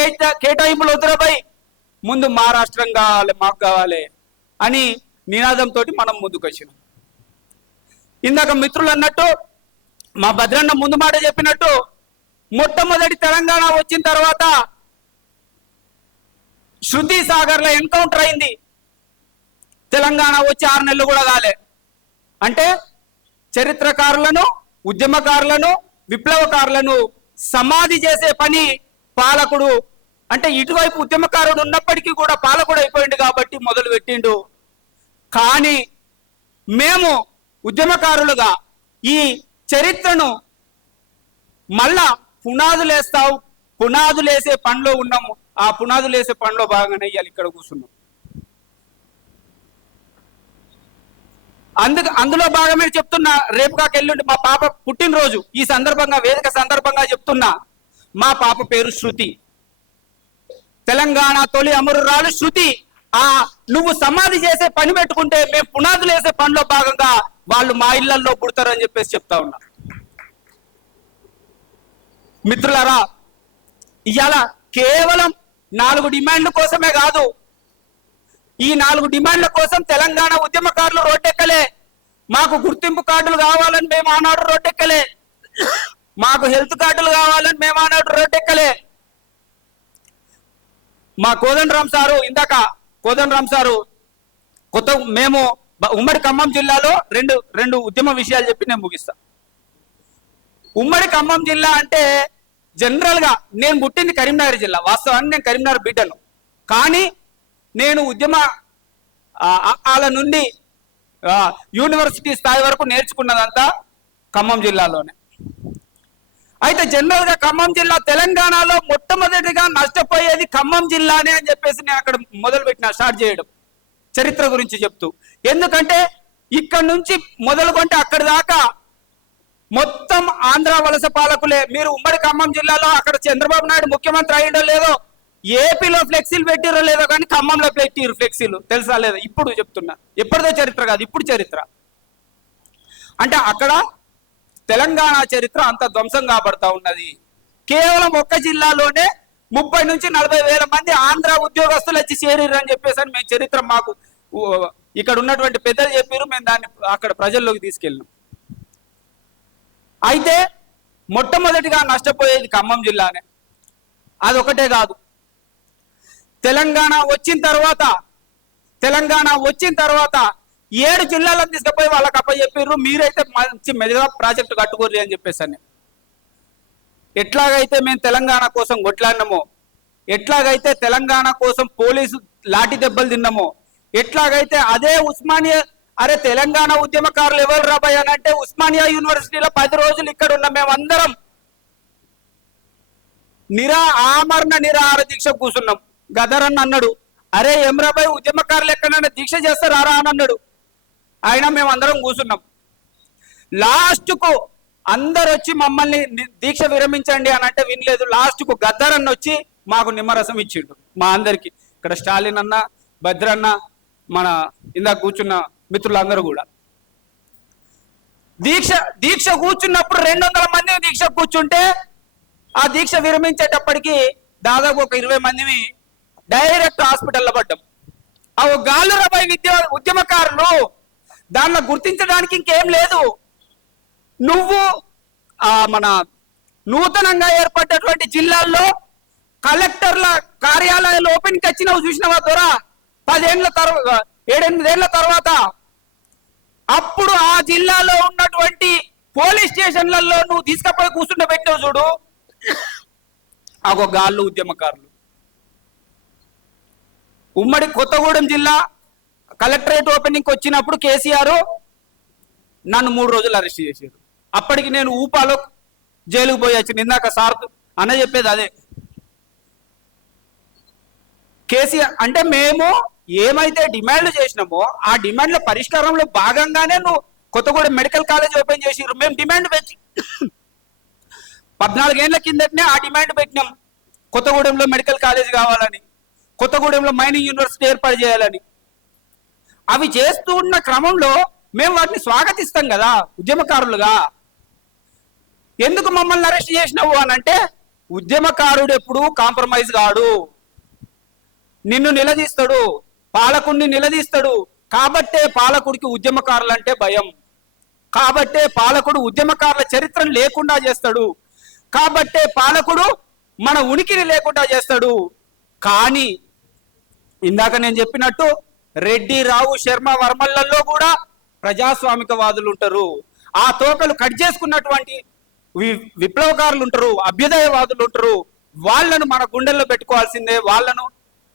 కేటాయింపులు వద్దరపై, ముందు మా రాష్ట్రం కావాలి, మాకు కావాలి అని నినాదంతో మనం ముందుకు వచ్చినాం. ఇందాక మిత్రులు అన్నట్టు, మా భద్రన్న ముందు మాట చెప్పినట్టు, మొట్టమొదటి తెలంగాణ వచ్చిన తర్వాత శృతి సాగర్లో ఎన్కౌంటర్ అయింది. తెలంగాణ వచ్చి 6 నెలలు కూడా కాలే. అంటే చరిత్రకారులను, ఉద్యమకారులను, విప్లవకారులను సమాధి చేసే పని పాలకుడు, అంటే ఇటువైపు ఉద్యమకారుడు ఉన్నప్పటికీ కూడా పాలకుడు అయిపోయింది కాబట్టి మొదలు పెట్టిండు. కానీ మేము ఉద్యమకారులుగా ఈ చరిత్రను మళ్ళా పునాదులేసే పనిలో ఉన్నాము. ఆ పునాదులేసే పనిలో భాగంగానే ఇవాళ ఇక్కడ కూర్చున్నాం. అందులో భాగమే చెప్తున్నా, రేపు కాక ఎల్లుండి మా పాప పుట్టినరోజు. ఈ సందర్భంగా, వేదిక సందర్భంగా చెప్తున్నా, మా పాప పేరు శృతి. తెలంగాణ తొలి అమరురాలు శృతి. నువ్వు సమాధి చేసే పని పెట్టుకుంటే మేము పునాదులు వేసే పనిలో భాగంగా వాళ్ళు మా ఇళ్లలో పుడతారని చెప్పేసి చెప్తా ఉన్నా. మిత్రులారా, ఇవాళ కేవలం 4 డిమాండ్ల కోసమే కాదు, ఈ 4 డిమాండ్ల కోసం తెలంగాణ ఉద్యమకారులు రోడ్డెక్కలే. మాకు గుర్తింపు కార్డులు కావాలని మేము ఆనాడు రోడ్డెక్కలే, మాకు హెల్త్ కార్డులు కావాలని మేము ఆనాడు రోడ్డెక్కలే. మా కోదండరామ్ సారు, ఇందాక కోదండరామ్ సారు మేము ఉమ్మడి ఖమ్మం జిల్లాలో రెండు ఉద్యమ విషయాలు చెప్పి నేను ముగిస్తా. ఉమ్మడి ఖమ్మం జిల్లా అంటే జనరల్ గా, నేను పుట్టింది కరీంనగర్ జిల్లా, వాస్తవాన్ని నేను కరీంనగర్ బిడ్డను. కానీ నేను ఉద్యమ వాళ్ళ నుండి యూనివర్సిటీ స్థాయి వరకు నేర్చుకున్నదంతా ఖమ్మం జిల్లాలోనే. అయితే జనరల్ గా ఖమ్మం జిల్లా తెలంగాణలో మొట్టమొదటిగా నష్టపోయేది ఖమ్మం జిల్లానే అని చెప్పేసి నేను అక్కడ మొదలుపెట్టిన, స్టార్ట్ చేయడం చరిత్ర గురించి చెప్తూ. ఎందుకంటే ఇక్కడ నుంచి మొదలుకొంటే అక్కడి దాకా మొత్తం ఆంధ్ర వలస పాలకులే. మీరు ఉమ్మడి ఖమ్మం జిల్లాలో అక్కడ చంద్రబాబు నాయుడు ముఖ్యమంత్రి అయ్యిండో లేదో, ఏపీలో ఫ్లెక్సీలు పెట్టిరో లేదో, కానీ ఖమ్మంలో పెట్టిరు ఫ్లెక్సీలు, తెలుసా లేదా? ఇప్పుడు చెప్తున్నా, ఎప్పటిదో చరిత్ర కాదు, ఇప్పుడు చరిత్ర. అంటే అక్కడ తెలంగాణ చరిత్ర అంత ధ్వంసం కాబడతా ఉన్నది. కేవలం ఒక్క జిల్లాలోనే 30 నుంచి 40 వేల మంది ఆంధ్ర ఉద్యోగస్తులు వచ్చి చేరిర్రు అని చెప్పేసి అని మేము చరిత్ర, మాకు ఇక్కడ ఉన్నటువంటి పెద్దలు చెప్పారు, మేము దాన్ని అక్కడ ప్రజల్లోకి తీసుకెళ్ళినాం. అయితే మొట్టమొదటిగా నష్టపోయేది ఖమ్మం జిల్లానే. అదొకటే కాదు, తెలంగాణ వచ్చిన తర్వాత 7 జిల్లాలను తీసుకుపోయి వాళ్ళకి అప్పచెప్పారు, మీరైతే మంచి మెగా ప్రాజెక్టు కట్టుకోర్రి అని చెప్పేసి అని. ఎట్లాగైతే మేము తెలంగాణ కోసం కొట్లాడినామో, ఎట్లాగైతే తెలంగాణ కోసం పోలీసు లాఠీ దెబ్బలు తిన్నామో, ఎట్లాగైతే అదే ఉస్మానియా, అరే తెలంగాణ ఉద్యమకారులు ఎవరు రాబోయ్ అని అంటే ఉస్మానియా యూనివర్సిటీలో 10 రోజులు ఇక్కడ ఉన్న మేమందరం ఆమరణ నిరాహార దీక్ష కూర్చున్నాం. గదరన్ అన్నాడు, అరే ఎమ్రాబాయ్ ఉద్యమకారులు ఎక్కడైనా దీక్ష చేస్తారా అని అన్నాడు. అయినా మేము అందరం కూర్చున్నాం. లాస్ట్కు అందరు వచ్చి మమ్మల్ని దీక్ష విరమించండి అని అంటే వినలేదు. లాస్ట్కు గద్దరన్న వచ్చి మాకు నిమ్మరసం ఇచ్చిండు మా అందరికి. ఇక్కడ స్టాలిన్ అన్న, భద్రన్న, మన ఇందాక కూర్చున్న మిత్రులందరూ కూడా దీక్ష కూర్చున్నప్పుడు 200 మంది దీక్ష కూర్చుంటే ఆ దీక్ష విరమించేటప్పటికి దాదాపు ఒక 20 మందిని డైరెక్ట్ హాస్పిటల్లో పడ్డాం. ఆ గాలురపై ఉద్యమకారులు దాన్ని గుర్తించడానికి ఇంకేం లేదు. నువ్వు మన నూతనంగా ఏర్పడ్డటువంటి జిల్లాల్లో కలెక్టర్ల కార్యాలయాలు ఓపెన్కి వచ్చినావు చూసినావా దొరా 7-8 ఏళ్ల తర్వాత. అప్పుడు ఆ జిల్లాలో ఉన్నటువంటి పోలీస్ స్టేషన్లలో నువ్వు తీసుకపోయి కూర్చుండబెట్టావు చూడు, ఒక గాళ్ళు ఉద్యమకారులు. ఉమ్మడి కొత్తగూడెం జిల్లా కలెక్టరేట్ ఓపెనింగ్కి వచ్చినప్పుడు కేసీఆర్ నన్ను 3 రోజులు అరెస్ట్ చేశారు. అప్పటికి నేను ఊపాలో జైలుకు పోయి వచ్చిన. ఇందాక సార్ అన్న చెప్పేది అదే. కేసీఆర్ అంటే మేము ఏమైతే డిమాండ్లు చేసినామో ఆ డిమాండ్ల పరిష్కారంలో భాగంగానే నువ్వు కొత్తగూడెం మెడికల్ కాలేజ్ ఓపెన్ చేసిర్రు. మేము డిమాండ్ పెట్టి 14 ఏళ్ల కిందటనే ఆ డిమాండ్ పెట్టినాం, కొత్తగూడెంలో మెడికల్ కాలేజ్ కావాలని, కొత్తగూడెంలో మైనింగ్ యూనివర్సిటీ ఏర్పాటు చేయాలని. అవి చేస్తూ ఉన్న క్రమంలో మేము వాటిని స్వాగతిస్తాం కదా ఉద్యమకారులుగా. ఎందుకు మమ్మల్ని అరెస్ట్ చేసినావు అని అంటే, ఉద్యమకారుడు ఎప్పుడు కాంప్రమైజ్ కాడు, నిన్ను నిలదీస్తాడు, పాలకుడిని నిలదీస్తాడు. కాబట్టే పాలకుడికి ఉద్యమకారులు అంటే భయం, కాబట్టే పాలకుడు ఉద్యమకారుల చరిత్రను లేకుండా చేస్తాడు, కాబట్టే పాలకుడు మన ఉనికిని లేకుండా చేస్తాడు. కానీ ఇందాక నేను చెప్పినట్టు రెడ్డి, రావు, శర్మ, వర్మలలో కూడా ప్రజాస్వామికవాదులు ఉంటారు. ఆ తోకలు కట్ చేసుకున్నటువంటి విప్లవకారులు ఉంటారు, అభ్యుదయవాదులు ఉంటారు. వాళ్ళను మన గుండెల్లో పెట్టుకోవాల్సిందే, వాళ్ళను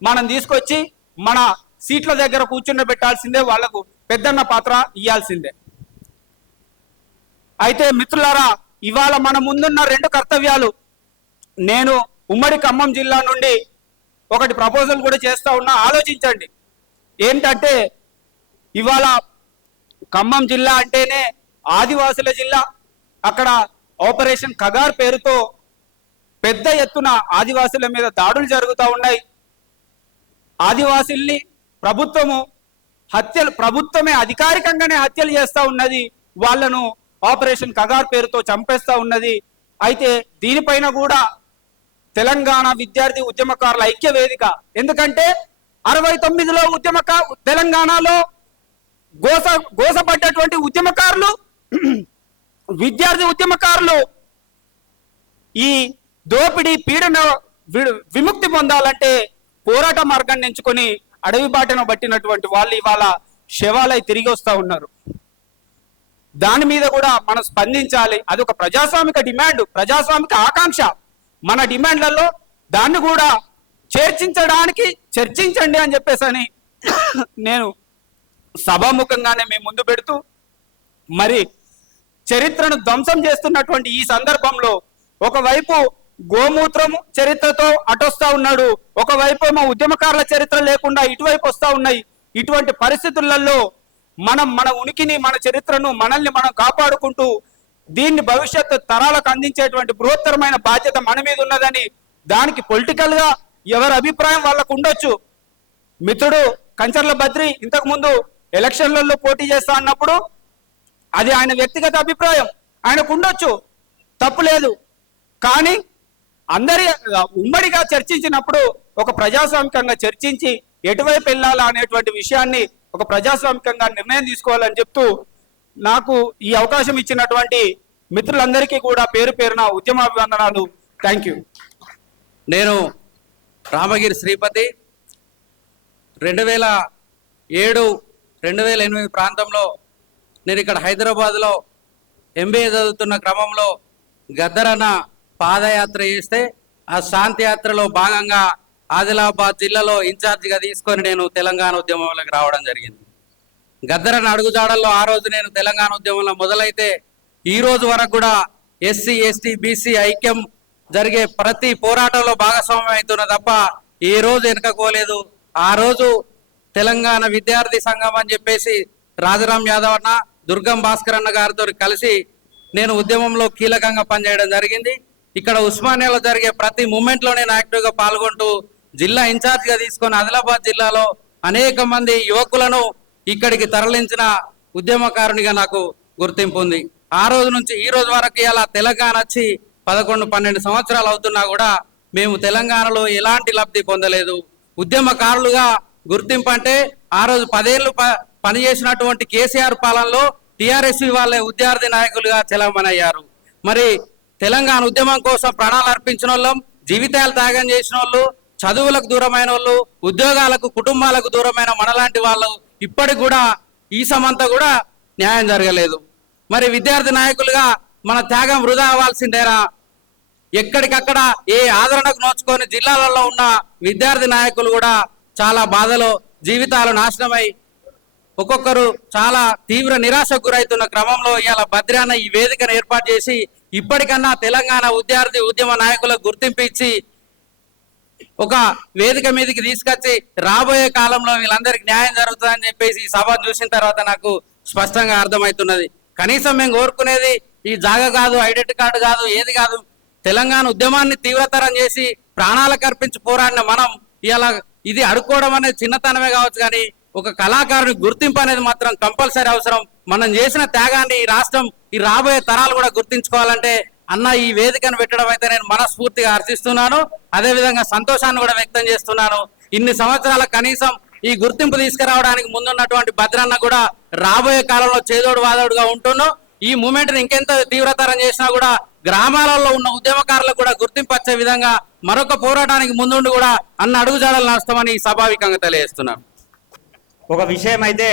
మనం తీసుకొచ్చి మన సీట్ల దగ్గర కూర్చుని పెట్టాల్సిందే, వాళ్లకు పెద్దన్న పాత్ర ఇవ్వాల్సిందే. అయితే మిత్రులారా, ఇవాళ మన ముందున్న 2 కర్తవ్యాలు. నేను ఉమ్మడి ఖమ్మం జిల్లా నుండి ఒకటి ప్రపోజల్ కూడా చేస్తా ఉన్నా, ఆలోచించండి. ఏంటంటే ఇవాళ ఖమ్మం జిల్లా అంటేనే ఆదివాసుల జిల్లా. అక్కడ ఆపరేషన్ కగార్ పేరుతో పెద్ద ఎత్తున ఆదివాసుల మీద దాడులు జరుగుతూ ఉన్నాయి. ఆదివాసుల్ని ప్రభుత్వమే అధికారికంగానే హత్యలు చేస్తూ ఉన్నది, వాళ్ళను ఆపరేషన్ కగార్ పేరుతో చంపేస్తా ఉన్నది. అయితే దీనిపైన కూడా తెలంగాణ విద్యార్థి ఉద్యమకారుల ఐక్య వేదిక, ఎందుకంటే 69లో తెలంగాణలో గోసపడ్డటువంటి ఉద్యమకారులు, విద్యార్థి ఉద్యమకారులు ఈ దోపిడీ పీడన విముక్తి పొందాలంటే పోరాట మార్గాన్ని ఎంచుకొని అడవి బాటను పట్టినటువంటి వాళ్ళు ఇవాళ శవాలై తిరిగి వస్తూ ఉన్నారు. దాని మీద కూడా మనం స్పందించాలి. అదొక ప్రజాస్వామిక డిమాండ్, ప్రజాస్వామిక ఆకాంక్ష. మన డిమాండ్లలో దాన్ని కూడా చర్చించండి అని చెప్పేసి నేను సభాముఖంగానే మేము ముందు పెడుతూ, మరి చరిత్రను ధ్వంసం చేస్తున్నటువంటి ఈ సందర్భంలో ఒకవైపు గోమూత్రం చరిత్రతో అటొస్తా ఉన్నాడు, ఒకవైపు ఏమో ఉద్యమకారుల చరిత్ర లేకుండా ఇటువైపు వస్తా ఉన్నాయి. ఇటువంటి పరిస్థితులలో మనం మన ఉనికిని, మన చరిత్రను, మనల్ని మనం కాపాడుకుంటూ దీన్ని భవిష్యత్తు తరాలకు అందించేటువంటి బృహత్తరమైన బాధ్యత మన మీద ఉన్నదని, దానికి పొలిటికల్ గా ఎవరి అభిప్రాయం వాళ్ళకు ఉండొచ్చు. మిత్రుడు కంచర్ల బద్రి ఇంతకు ముందు ఎలక్షన్లలో పోటీ చేస్తా అన్నప్పుడు అది ఆయన వ్యక్తిగత అభిప్రాయం, ఆయనకు ఉండొచ్చు, తప్పు లేదు. కానీ అందరి ఉమ్మడిగా చర్చించినప్పుడు ఒక ప్రజాస్వామికంగా చర్చించి ఎటువైపు వెళ్ళాలా అనేటువంటి విషయాన్ని ఒక ప్రజాస్వామికంగా నిర్ణయం తీసుకోవాలని చెప్తూ, నాకు ఈ అవకాశం ఇచ్చినటువంటి మిత్రులందరికీ కూడా పేరు పేరున ఉద్యమాభివందనాలు. Thank you. నేను రామగిరి శ్రీపతి. 2007-2008 ప్రాంతంలో నేను ఇక్కడ హైదరాబాద్లో MBA చదువుతున్న క్రమంలో గద్దరన్న పాదయాత్ర చేస్తే ఆ శాంతి యాత్రలో భాగంగా ఆదిలాబాద్ జిల్లాలో ఇన్ఛార్జిగా తీసుకొని నేను తెలంగాణ ఉద్యమంలోకి రావడం జరిగింది. గద్దరన్న అడుగుజాడల్లో ఆ రోజు నేను తెలంగాణ ఉద్యమంలో మొదలైతే ఈ రోజు వరకు కూడా SC, ST, BC ఐక్యం జరిగే ప్రతి పోరాటంలో భాగస్వామ్యం అవుతున్న తప్ప ఏ రోజు వెనుకపోలేదు. ఆ రోజు తెలంగాణ విద్యార్థి సంఘం అని చెప్పేసి రాజారాం యాదవ్ అన్న, దుర్గం భాస్కర్ అన్న గారితో కలిసి నేను ఉద్యమంలో కీలకంగా పనిచేయడం జరిగింది. ఇక్కడ ఉస్మానియాలో జరిగే ప్రతి మూమెంట్లో నేను యాక్టివ్గా పాల్గొంటూ జిల్లా ఇన్ఛార్జిగా తీసుకొని ఆదిలాబాద్ జిల్లాలో అనేక మంది యువకులను ఇక్కడికి తరలించిన ఉద్యమకారునిగా నాకు గుర్తింపు ఉంది. ఆ రోజు నుంచి ఈ రోజు వరకు ఇలా తెలంగాణ వచ్చి 11-12 సంవత్సరాలు అవుతున్నా కూడా మేము తెలంగాణలో ఎలాంటి లబ్ధి పొందలేదు. ఉద్యమకారులుగా గుర్తింపు అంటే ఆ రోజు 10 ఏళ్ళు పనిచేసినటువంటి కేసీఆర్ పాలనలో టిఆర్ఎస్ వాళ్ళే విద్యార్థి నాయకులుగా చెలమనయ్యారు. మరి తెలంగాణ ఉద్యమం కోసం ప్రాణాలు అర్పించిన వాళ్ళం, జీవితాలు త్యాగం చేసిన వాళ్ళు, చదువులకు దూరమైన వాళ్ళు, ఉద్యోగాలకు కుటుంబాలకు దూరమైన మనలాంటి వాళ్ళు ఇప్పటికి కూడా ఈ సమంతా కూడా న్యాయం జరగలేదు. మరి విద్యార్థి నాయకులుగా మన త్యాగం వృధా అవ్వాల్సిందేనా? ఎక్కడికక్కడ ఏ ఆదరణకు నోచుకొని జిల్లాలలో ఉన్న విద్యార్థి నాయకులు కూడా చాలా బాధలో జీవితాలు నాశనమై ఒక్కొక్కరు చాలా తీవ్ర నిరాశకు గురవుతున్న క్రమంలో ఇవాళ భద్రాన్న ఈ వేదికను ఏర్పాటు చేసి ఇప్పటికన్నా తెలంగాణ విద్యార్థి ఉద్యమ నాయకులకు గుర్తింపు ఇచ్చి ఒక వేదిక మీదకి తీసుకొచ్చి రాబోయే కాలంలో వీళ్ళందరికీ న్యాయం జరుగుతుందని చెప్పేసి ఈ సభను చూసిన తర్వాత నాకు స్పష్టంగా అర్థమవుతున్నది. కనీసం మేము కోరుకునేది ఈ జాగ కాదు, ఐడెంటిటీ కార్డు కాదు, ఏది కాదు, తెలంగాణ ఉద్యమాన్ని తీవ్రతరం చేసి ప్రాణాలకు అర్పించి పోరాడిన మనం ఇలా ఇది అడుక్కోవడం అనేది చిన్నతనమే కావచ్చు, కానీ ఒక కళాకారుని గుర్తింపు అనేది మాత్రం కంపల్సరీ అవసరం. మనం చేసిన త్యాగాన్ని ఈ రాష్ట్రం, ఈ రాబోయే తరాలు కూడా గుర్తించుకోవాలంటే అన్న ఈ వేదికను పెట్టడం అయితే నేను మనస్ఫూర్తిగా హర్షిస్తున్నాను. అదేవిధంగా సంతోషాన్ని కూడా వ్యక్తం చేస్తున్నాను. ఇన్ని సంవత్సరాల కనీసం ఈ గుర్తింపు తీసుకురావడానికి ముందున్నటువంటి భద్రన్న కూడా రాబోయే కాలంలో చేదోడు వాదోడుగా ఉంటున్నాం. ఈ మూమెంట్ ని ఇంకెంత తీవ్రతరం చేసినా కూడా గ్రామాలలో ఉన్న ఉద్యమకారులకు కూడా గుర్తింపు వచ్చే విధంగా మరొక పోరాటానికి ముందుండి కూడా అన్న అడుగుజాడలు నడుస్తామని స్వాభావికంగా తెలియజేస్తున్నాను. ఒక విషయం అయితే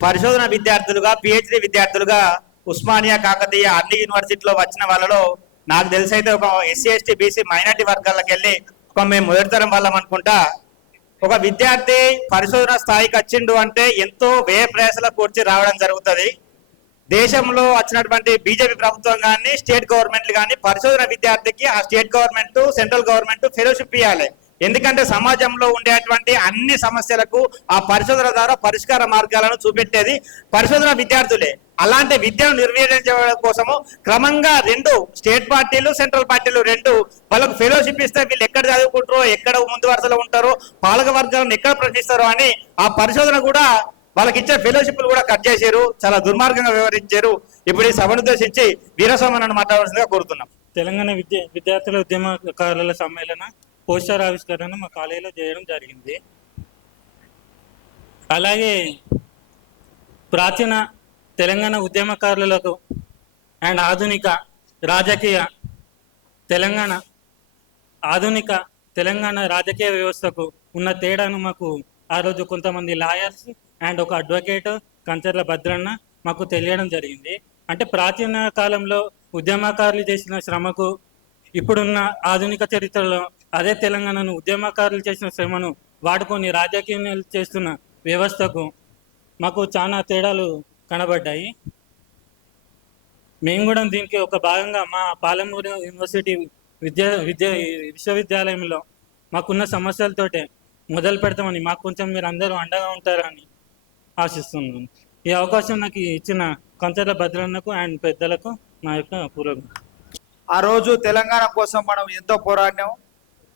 పరిశోధన విద్యార్థులుగా పిహెచ్డి విద్యార్థులుగా ఉస్మానియా కాకతీయ అన్ని యూనివర్సిటీలో వచ్చిన వాళ్ళలో నాకు తెలిసి అయితే ఒక ఎస్సీ ఎస్టీ బీసీ మైనార్టీ వర్గాలకు వెళ్ళి ఒక మేము మొదటి తరం వాళ్ళం అనుకుంటా. ఒక విద్యార్థి పరిశోధన స్థాయికి వచ్చిండు అంటే ఎంతో వ్యయ ప్రయాసాల కూర్చి రావడం జరుగుతుంది. దేశంలో వచ్చినటువంటి బీజేపీ ప్రభుత్వం కానీ స్టేట్ గవర్నమెంట్లు కానీ పరిశోధన విద్యార్థికి ఆ state government central government fellowship ఇవ్వాలి. ఎందుకంటే సమాజంలో ఉండేటువంటి అన్ని సమస్యలకు ఆ పరిశోధన ద్వారా పరిష్కార మార్గాలను చూపెట్టేది పరిశోధన విద్యార్థులే. అలాంటి విద్యను నిర్వహించడం కోసము క్రమంగా 2 స్టేట్ పార్టీలు సెంట్రల్ పార్టీలు 2 వాళ్ళకు ఫెలోషిప్ ఇస్తే వీళ్ళు ఎక్కడ చదువుకుంటారో, ఎక్కడ ముందు వరుసలో ఉంటారో, పాలక వర్గాలను ఎక్కడ ప్రశ్నిస్తారో అని ఆ పరిశోధన కూడా వాళ్ళకి ఇచ్చే ఫెలోషిప్లు కూడా కట్ చేశారు. చాలా దుర్మార్గంగా వ్యవహరించారు. ఇప్పుడు ఈ సభను ఉద్దేశించి వీరస్వామిని మాట్లాడాల్సిందిగా కోరుతున్నాం. తెలంగాణ విద్యార్థుల ఉద్యమకారుల సమ్మేళన పోస్టర్ ఆవిష్కరణ మా కాలేజీలో చేయడం జరిగింది. అలాగే ప్రాచీన తెలంగాణ ఉద్యమకారులకు అండ్ ఆధునిక రాజకీయ వ్యవస్థకు ఉన్న తేడాను మాకు ఆ రోజు కొంతమంది లాయర్స్ అండ్ ఒక అడ్వకేట్ కంచర్ల భద్రన్న మాకు తెలియడం జరిగింది. అంటే ప్రాచీన కాలంలో ఉద్యమకారులు చేసిన శ్రమకు ఇప్పుడున్న ఆధునిక చరిత్రలో అదే తెలంగాణను ఉద్యమకారులు చేసిన శ్రమను వాడుకొని రాజకీయాలు చేస్తున్న వ్యవస్థకు మాకు చాలా తేడాలు కనబడ్డాయి. మేము కూడా దీనికి ఒక భాగంగా మా పాలమూరు యూనివర్సిటీ విశ్వవిద్యాలయంలో మాకున్న సమస్యలతోటే మొదలు పెడతామని, మాకు కొంచెం మీరు అందరూ అండగా ఉంటారని ఆశిస్తున్నాను. ఈ అవకాశం నాకు ఇచ్చిన కంచర్ల భద్రన్నకు అండ్ పెద్దలకు నా యొక్క పూర్వకం. ఆ రోజు తెలంగాణ కోసం మనం ఎంతో పోరాడినాం.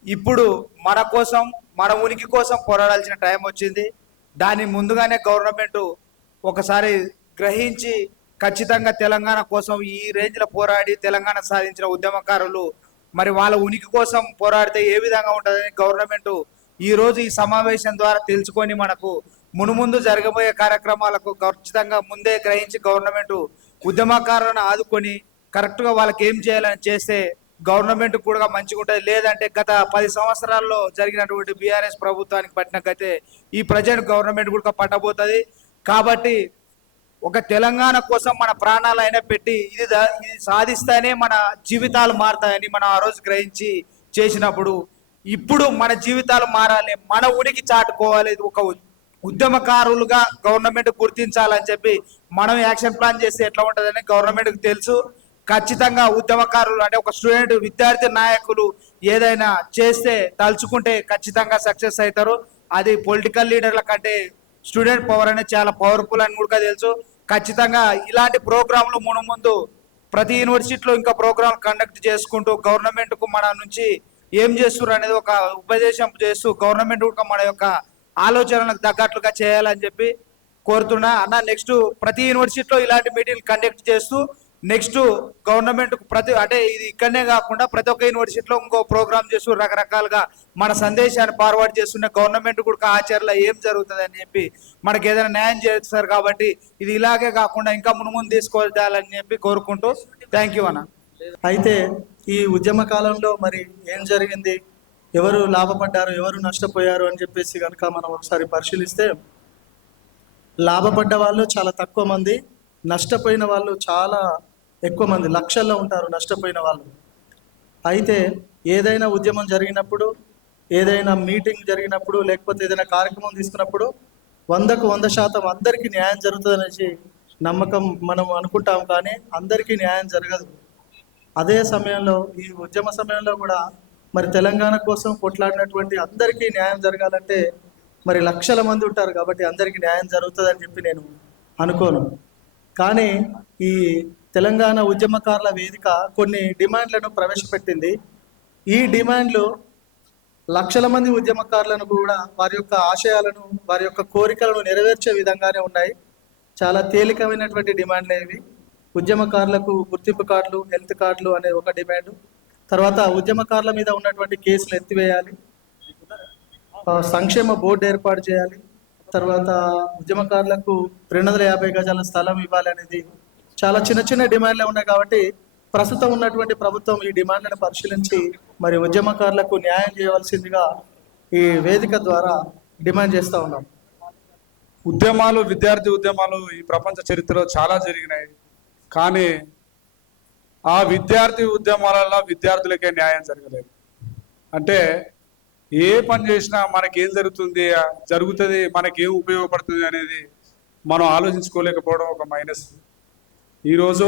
ఇప్పుడు మన కోసం, మన ఉనికి కోసం పోరాడాల్సిన టైం వచ్చింది. దాని ముందుగానే గవర్నమెంట్ ఒకసారి గ్రహించి ఖచ్చితంగా తెలంగాణ కోసం ఈ రేంజ్లో పోరాడి తెలంగాణ సాధించిన ఉద్యమకారులు మరి వాళ్ళ ఉనికి కోసం పోరాడితే ఏ విధంగా ఉంటుందని గవర్నమెంట్ ఈరోజు ఈ సమావేశం ద్వారా తెలుసుకొని మనకు మునుముందు జరగబోయే కార్యక్రమాలకు ఖచ్చితంగా ముందే గ్రహించి గవర్నమెంట్ ఉద్యమకారులను ఆదుకొని కరెక్ట్గా వాళ్ళకి ఏం చేయాలని చేస్తే గవర్నమెంట్ కూడా మంచిగా ఉంటుంది. లేదంటే గత 10 సంవత్సరాల్లో జరిగినటువంటి బీఆర్ఎస్ ప్రభుత్వానికి పట్టినకైతే ఈ ప్రజెంట్ గవర్నమెంట్ కూడా పట్టబోతుంది. కాబట్టి ఒక తెలంగాణ కోసం మన ప్రాణాలైనా పెట్టి ఇది సాధిస్తేనే మన జీవితాలు మారుతాయని మనం ఆ రోజు గ్రహించి చేసినప్పుడు ఇప్పుడు మన జీవితాలు మారాలి, మన ఉనికి చాటుకోవాలి. ఒక ఉద్యమకారులుగా గవర్నమెంట్ గుర్తించాలని చెప్పి మనం యాక్షన్ ప్లాన్ చేస్తే ఎట్లా ఉంటుందని గవర్నమెంట్కి తెలుసు. ఖచ్చితంగా ఉద్యమకారులు అంటే ఒక స్టూడెంట్ విద్యార్థి నాయకులు ఏదైనా చేస్తే తలుచుకుంటే ఖచ్చితంగా సక్సెస్ అవుతారు. అది పొలిటికల్ లీడర్ల కంటే స్టూడెంట్ పవర్ అనేది చాలా పవర్ఫుల్ అని కూడా తెలుసు. ఖచ్చితంగా ఇలాంటి ప్రోగ్రాంలు ముందు ప్రతి యూనివర్సిటీలో ఇంకా ప్రోగ్రామ్ కండక్ట్ చేసుకుంటూ గవర్నమెంట్కు మన నుంచి ఏం చేస్తున్నారు అనేది ఒక ఉపదేశం చేస్తూ గవర్నమెంట్ కూడా మన యొక్క ఆలోచనలకు తగ్గట్లుగా చేయాలని చెప్పి కోరుతున్నా అన్న. నెక్స్ట్ ప్రతి యూనివర్సిటీలో ఇలాంటి మీటింగ్ కండక్ట్ చేస్తూ నెక్స్ట్ గవర్నమెంట్ ప్రతి అంటే ఇది ఇక్కడనే కాకుండా ప్రతి ఒక్క యూనివర్సిటీలో ఇంకో ప్రోగ్రామ్ చేస్తూ రకరకాలుగా మన సందేశాన్ని ఫార్వర్డ్ చేస్తున్న గవర్నమెంట్ కూడా ఆచరణలో ఏం జరుగుతుంది అని చెప్పి మనకి ఏదైనా న్యాయం చేస్తారు. కాబట్టి ఇది ఇలాగే కాకుండా ఇంకా ముందు తీసుకోవాలని చెప్పి కోరుకుంటూ థ్యాంక్ యూ అన్న. అయితే ఈ ఉద్యమ కాలంలో మరి ఏం జరిగింది, ఎవరు లాభపడ్డారు, ఎవరు నష్టపోయారు అని చెప్పేసి కనుక మనం ఒకసారి పరిశీలిస్తే లాభపడ్డ వాళ్ళు చాలా తక్కువ మంది, నష్టపోయిన వాళ్ళు చాలా ఎక్కువ మంది, లక్షల్లో ఉంటారు నష్టపోయిన వాళ్ళు. అయితే ఏదైనా ఉద్యమం జరిగినప్పుడు, ఏదైనా మీటింగ్ జరిగినప్పుడు, లేకపోతే ఏదైనా కార్యక్రమం తీసుకున్నప్పుడు 100కు 100% అందరికీ న్యాయం జరుగుతుందనేసి నమ్మకం మనం అనుకుంటాం, కానీ అందరికీ న్యాయం జరగదు. అదే సమయంలో ఈ ఉద్యమ సమయంలో కూడా మరి తెలంగాణ కోసం కొట్లాడినటువంటి అందరికీ న్యాయం జరగాలంటే మరి లక్షల మంది ఉంటారు, కాబట్టి అందరికీ న్యాయం జరుగుతుందని చెప్పి నేను అనుకోను. కానీ ఈ తెలంగాణ ఉద్యమకారుల వేదిక కొన్ని డిమాండ్లను ప్రవేశపెట్టింది. ఈ డిమాండ్లు లక్షల మంది ఉద్యమకారులను కూడా వారి యొక్క ఆశయాలను, వారి యొక్క కోరికలను నెరవేర్చే విధంగానే ఉన్నాయి. చాలా తేలికమైనటువంటి డిమాండ్లు ఇవి. ఉద్యమకారులకు గుర్తింపు కార్డులు, హెల్త్ కార్డులు అనే ఒక డిమాండ్. తర్వాత ఉద్యమకారుల మీద ఉన్నటువంటి కేసులు ఎత్తివేయాలి, సంక్షేమ బోర్డు ఏర్పాటు చేయాలి, తర్వాత ఉద్యమకారులకు 250 గజాల స్థలం ఇవ్వాలి అనేది చాలా చిన్న చిన్న డిమాండ్లే ఉన్నాయి. కాబట్టి ప్రస్తుతం ఉన్నటువంటి ప్రభుత్వం ఈ డిమాండ్లను పరిశీలించి మరి ఉద్యమకారులకు న్యాయం చేయవలసిందిగా ఈ వేదిక ద్వారా డిమాండ్ చేస్తూ ఉన్నాం. ఉద్యమాలు, విద్యార్థి ఉద్యమాలు ఈ ప్రపంచ చరిత్రలో చాలా జరిగినాయి. కానీ ఆ విద్యార్థి ఉద్యమాలలో విద్యార్థులకే న్యాయం జరగలేదు. అంటే ఏ పని చేసినా మనకేం జరుగుతుంది, మనకేం ఉపయోగపడుతుంది అనేది మనం ఆలోచించుకోలేకపోవడం ఒక మైనస్. ఈరోజు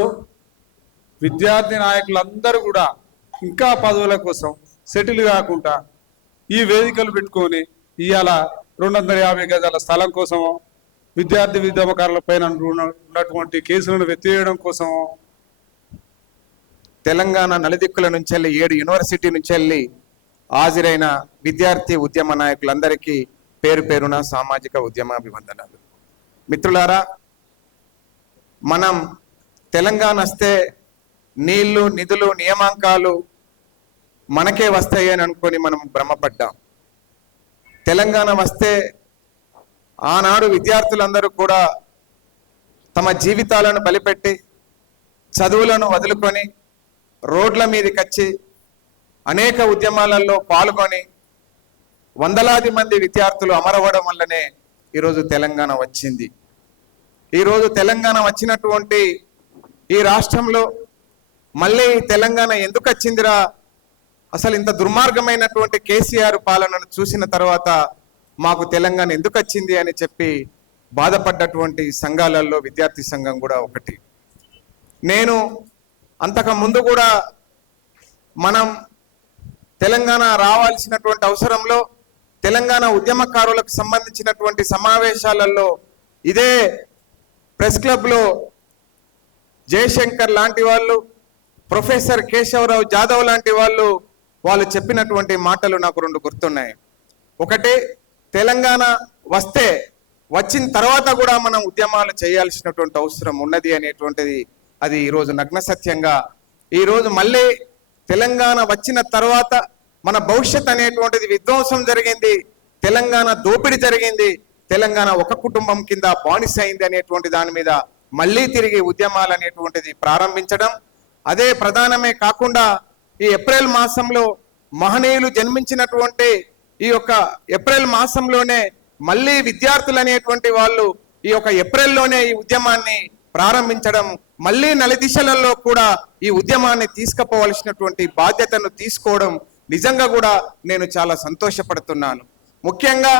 విద్యార్థి నాయకులందరూ కూడా ఇంకా పదవుల కోసం సెటిల్ కాకుండా ఈ వేదికలు పెట్టుకొని ఇవాళ 250 గజాల స్థలం కోసం, విద్యార్థి ఉద్యమకారుల పైన ఉన్నటువంటి కేసులను ఎత్తివేయడం కోసం, తెలంగాణ నలుదిక్కుల నుంచి వెళ్ళి 7 యూనివర్సిటీ నుంచి వెళ్ళి హాజరైన విద్యార్థి ఉద్యమ నాయకులందరికీ పేరు పేరున సామాజిక ఉద్యమాభివందనాలు. మిత్రులారా, మనం తెలంగాణ వస్తే నీళ్లు, నిధులు, నియామకాలు మనకే వస్తాయి అని అనుకొని మనం భ్రమపడ్డాం. తెలంగాణ వస్తే ఆనాడు విద్యార్థులందరూ కూడా తమ జీవితాలను బలిపెట్టి చదువులను వదులుకొని రోడ్ల మీదకి వచ్చి అనేక ఉద్యమాలలో పాల్గొని వందలాది మంది విద్యార్థులు అమరవడం వల్లనే ఈరోజు తెలంగాణ వచ్చింది. ఈరోజు తెలంగాణ వచ్చినటువంటి ఈ రాష్ట్రంలో మళ్ళీ తెలంగాణ ఎందుకు వచ్చిందిరా, అసలు ఇంత దుర్మార్గమైనటువంటి కేసీఆర్ పాలనను చూసిన తర్వాత మాకు తెలంగాణ ఎందుకు వచ్చింది అని చెప్పి బాధపడ్డటువంటి సంఘాలలో విద్యార్థి సంఘం కూడా ఒకటి. నేను అంతకు ముందు కూడా మనం తెలంగాణ రావాల్సినటువంటి అవసరంలో తెలంగాణ ఉద్యమకారులకు సంబంధించినటువంటి సమావేశాలలో ఇదే ప్రెస్ క్లబ్లో జయశంకర్ లాంటి వాళ్ళు, ప్రొఫెసర్ కేశవరావు జాదవ్ లాంటి వాళ్ళు చెప్పినటువంటి మాటలు నాకు 2 గుర్తున్నాయి. ఒకటి, తెలంగాణ వచ్చిన తర్వాత కూడా మనం ఉద్యమాలు చేయాల్సినటువంటి అవసరం ఉన్నది అనేటువంటిది అది ఈరోజు నగ్న సత్యంగా. ఈరోజు మళ్ళీ తెలంగాణ వచ్చిన తర్వాత మన భవిష్యత్ అనేటువంటిది విధ్వంసం జరిగింది, తెలంగాణ దోపిడీ జరిగింది, తెలంగాణ ఒక కుటుంబం కింద బానిస అయింది అనేటువంటి దాని మీద మళ్ళీ తిరిగి ఉద్యమాలు అనేటువంటిది ప్రారంభించడం. అదే ప్రధానమే కాకుండా ఈ ఏప్రిల్ మాసంలో మహనీయులు జన్మించినటువంటి ఈ యొక్క ఏప్రిల్ మాసంలోనే మళ్ళీ విద్యార్థులు అనేటువంటి వాళ్ళు ఈ యొక్క ఏప్రిల్లోనే ఈ ఉద్యమాన్ని ప్రారంభించడం, మళ్ళీ నలుదిశలలో కూడా ఈ ఉద్యమాన్ని తీసుకుపోవలసినటువంటి బాధ్యతను తీసుకోవడం నిజంగా కూడా నేను చాలా సంతోషపడుతున్నాను. ముఖ్యంగా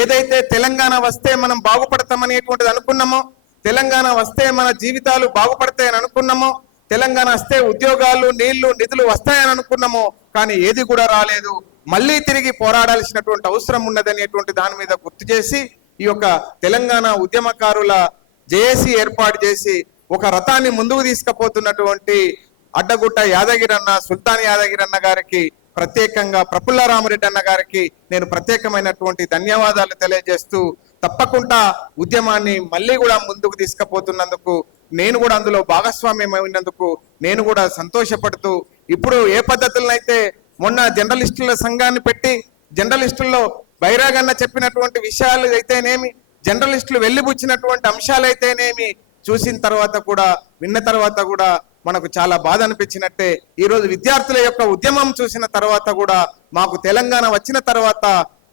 ఏదైతే తెలంగాణ వస్తే మనం బాగుపడతామనేటువంటిది అనుకున్నామో, తెలంగాణ వస్తే మన జీవితాలు బాగుపడతాయని అనుకున్నామో, తెలంగాణ వస్తే ఉద్యోగాలు, నీళ్లు, నిధులు వస్తాయని అనుకున్నామో, కానీ ఏది కూడా రాలేదు. మళ్ళీ తిరిగి పోరాడాల్సినటువంటి అవసరం ఉన్నదనేటువంటి దాని మీద గుర్తు చేసి ఈ యొక్క తెలంగాణ ఉద్యమకారుల జేఏసీ ఏర్పాటు చేసి ఒక రథాన్ని ముందుకు తీసుకుపోతున్నటువంటి అడ్డగుట్ట యాదగిరన్న, సుల్తాన్ యాదగిరన్న గారికి ప్రత్యేకంగా, ప్రఫుల్ల రామరెడ్డి అన్న గారికి నేను ప్రత్యేకమైనటువంటి ధన్యవాదాలు తెలియజేస్తూ, తప్పకుండా ఉద్యమాన్ని మళ్ళీ కూడా ముందుకు తీసుకుపోతున్నందుకు, నేను కూడా అందులో భాగస్వామ్యమైనందుకు నేను కూడా సంతోషపడుతూ, ఇప్పుడు ఏ పద్ధతులనైతే మొన్న జర్నలిస్టుల సంఘాన్ని పెట్టి జర్నలిస్టుల్లో బైరాగన్న చెప్పినటువంటి విషయాలు అయితేనేమి, జర్నలిస్టులు వెళ్ళిబుచ్చినటువంటి అంశాలు అయితేనేమి చూసిన తర్వాత కూడా, విన్న తర్వాత కూడా మనకు చాలా బాధ అనిపించినట్టే ఈరోజు విద్యార్థుల యొక్క ఉద్యమం చూసిన తర్వాత కూడా మాకు తెలంగాణ వచ్చిన తర్వాత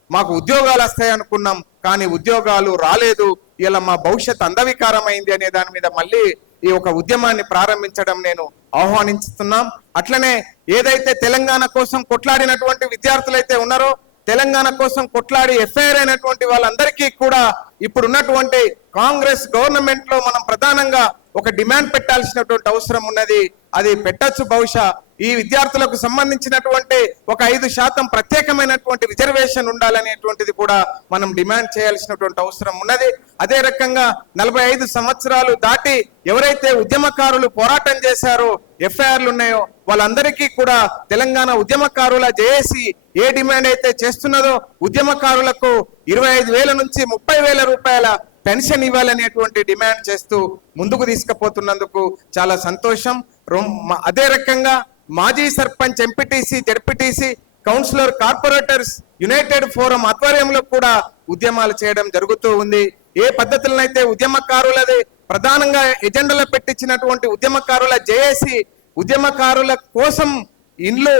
మాకు ఉద్యోగాలు వస్తాయి అనుకున్నాం, కానీ ఉద్యోగాలు రాలేదు. ఇలా మా భవిష్యత్ అంధవికారమైంది అనే దాని మీద మళ్ళీ ఈ ఒక ఉద్యమాన్ని ప్రారంభించడం నేను ఆహ్వానిస్తున్నాం. అట్లనే ఏదైతే తెలంగాణ కోసం కొట్లాడినటువంటి విద్యార్థులైతే ఉన్నారో, తెలంగాణ కోసం కొట్లాడి ఎఫ్ఐఆర్ అయినటువంటి వాళ్ళందరికీ కూడా ఇప్పుడు ఉన్నటువంటి కాంగ్రెస్ గవర్నమెంట్ లో మనం ప్రధానంగా ఒక డిమాండ్ పెట్టాల్సినటువంటి అవసరం ఉన్నది. అది పెట్టచ్చు. బహుశా ఈ విద్యార్థులకు సంబంధించినటువంటి ఒక 5% ప్రత్యేకమైనటువంటి రిజర్వేషన్ ఉండాలనేటువంటిది కూడా మనం డిమాండ్ చేయాల్సినటువంటి అవసరం ఉన్నది. అదే రకంగా 45 సంవత్సరాలు దాటి ఎవరైతే ఉద్యమకారులు పోరాటం చేశారో, ఎఫ్ఐఆర్లు ఉన్నాయో వాళ్ళందరికీ కూడా తెలంగాణ ఉద్యమకారుల జేఏసీ ఏ డిమాండ్ అయితే చేస్తున్నదో, ఉద్యమకారులకు 25,000 నుంచి 30,000 రూపాయల పెన్షన్ ఇవ్వాలనేటువంటి డిమాండ్ చేస్తూ ముందుకు తీసుకుపోతున్నందుకు చాలా సంతోషం. అదే రకంగా మాజీ sarpanch, MPTC, ZPTC, councillor, corporators united forum ఆధ్వర్యంలో కూడా ఉద్యమాలు చేయడం జరుగుతూ ఉంది. ఏ పద్ధతులనైతే ఉద్యమకారులది ప్రధానంగా ఎజెండాలో పెట్టించినటువంటి ఉద్యమకారుల జేఏసీ ఉద్యమకారుల కోసం ఇండ్లు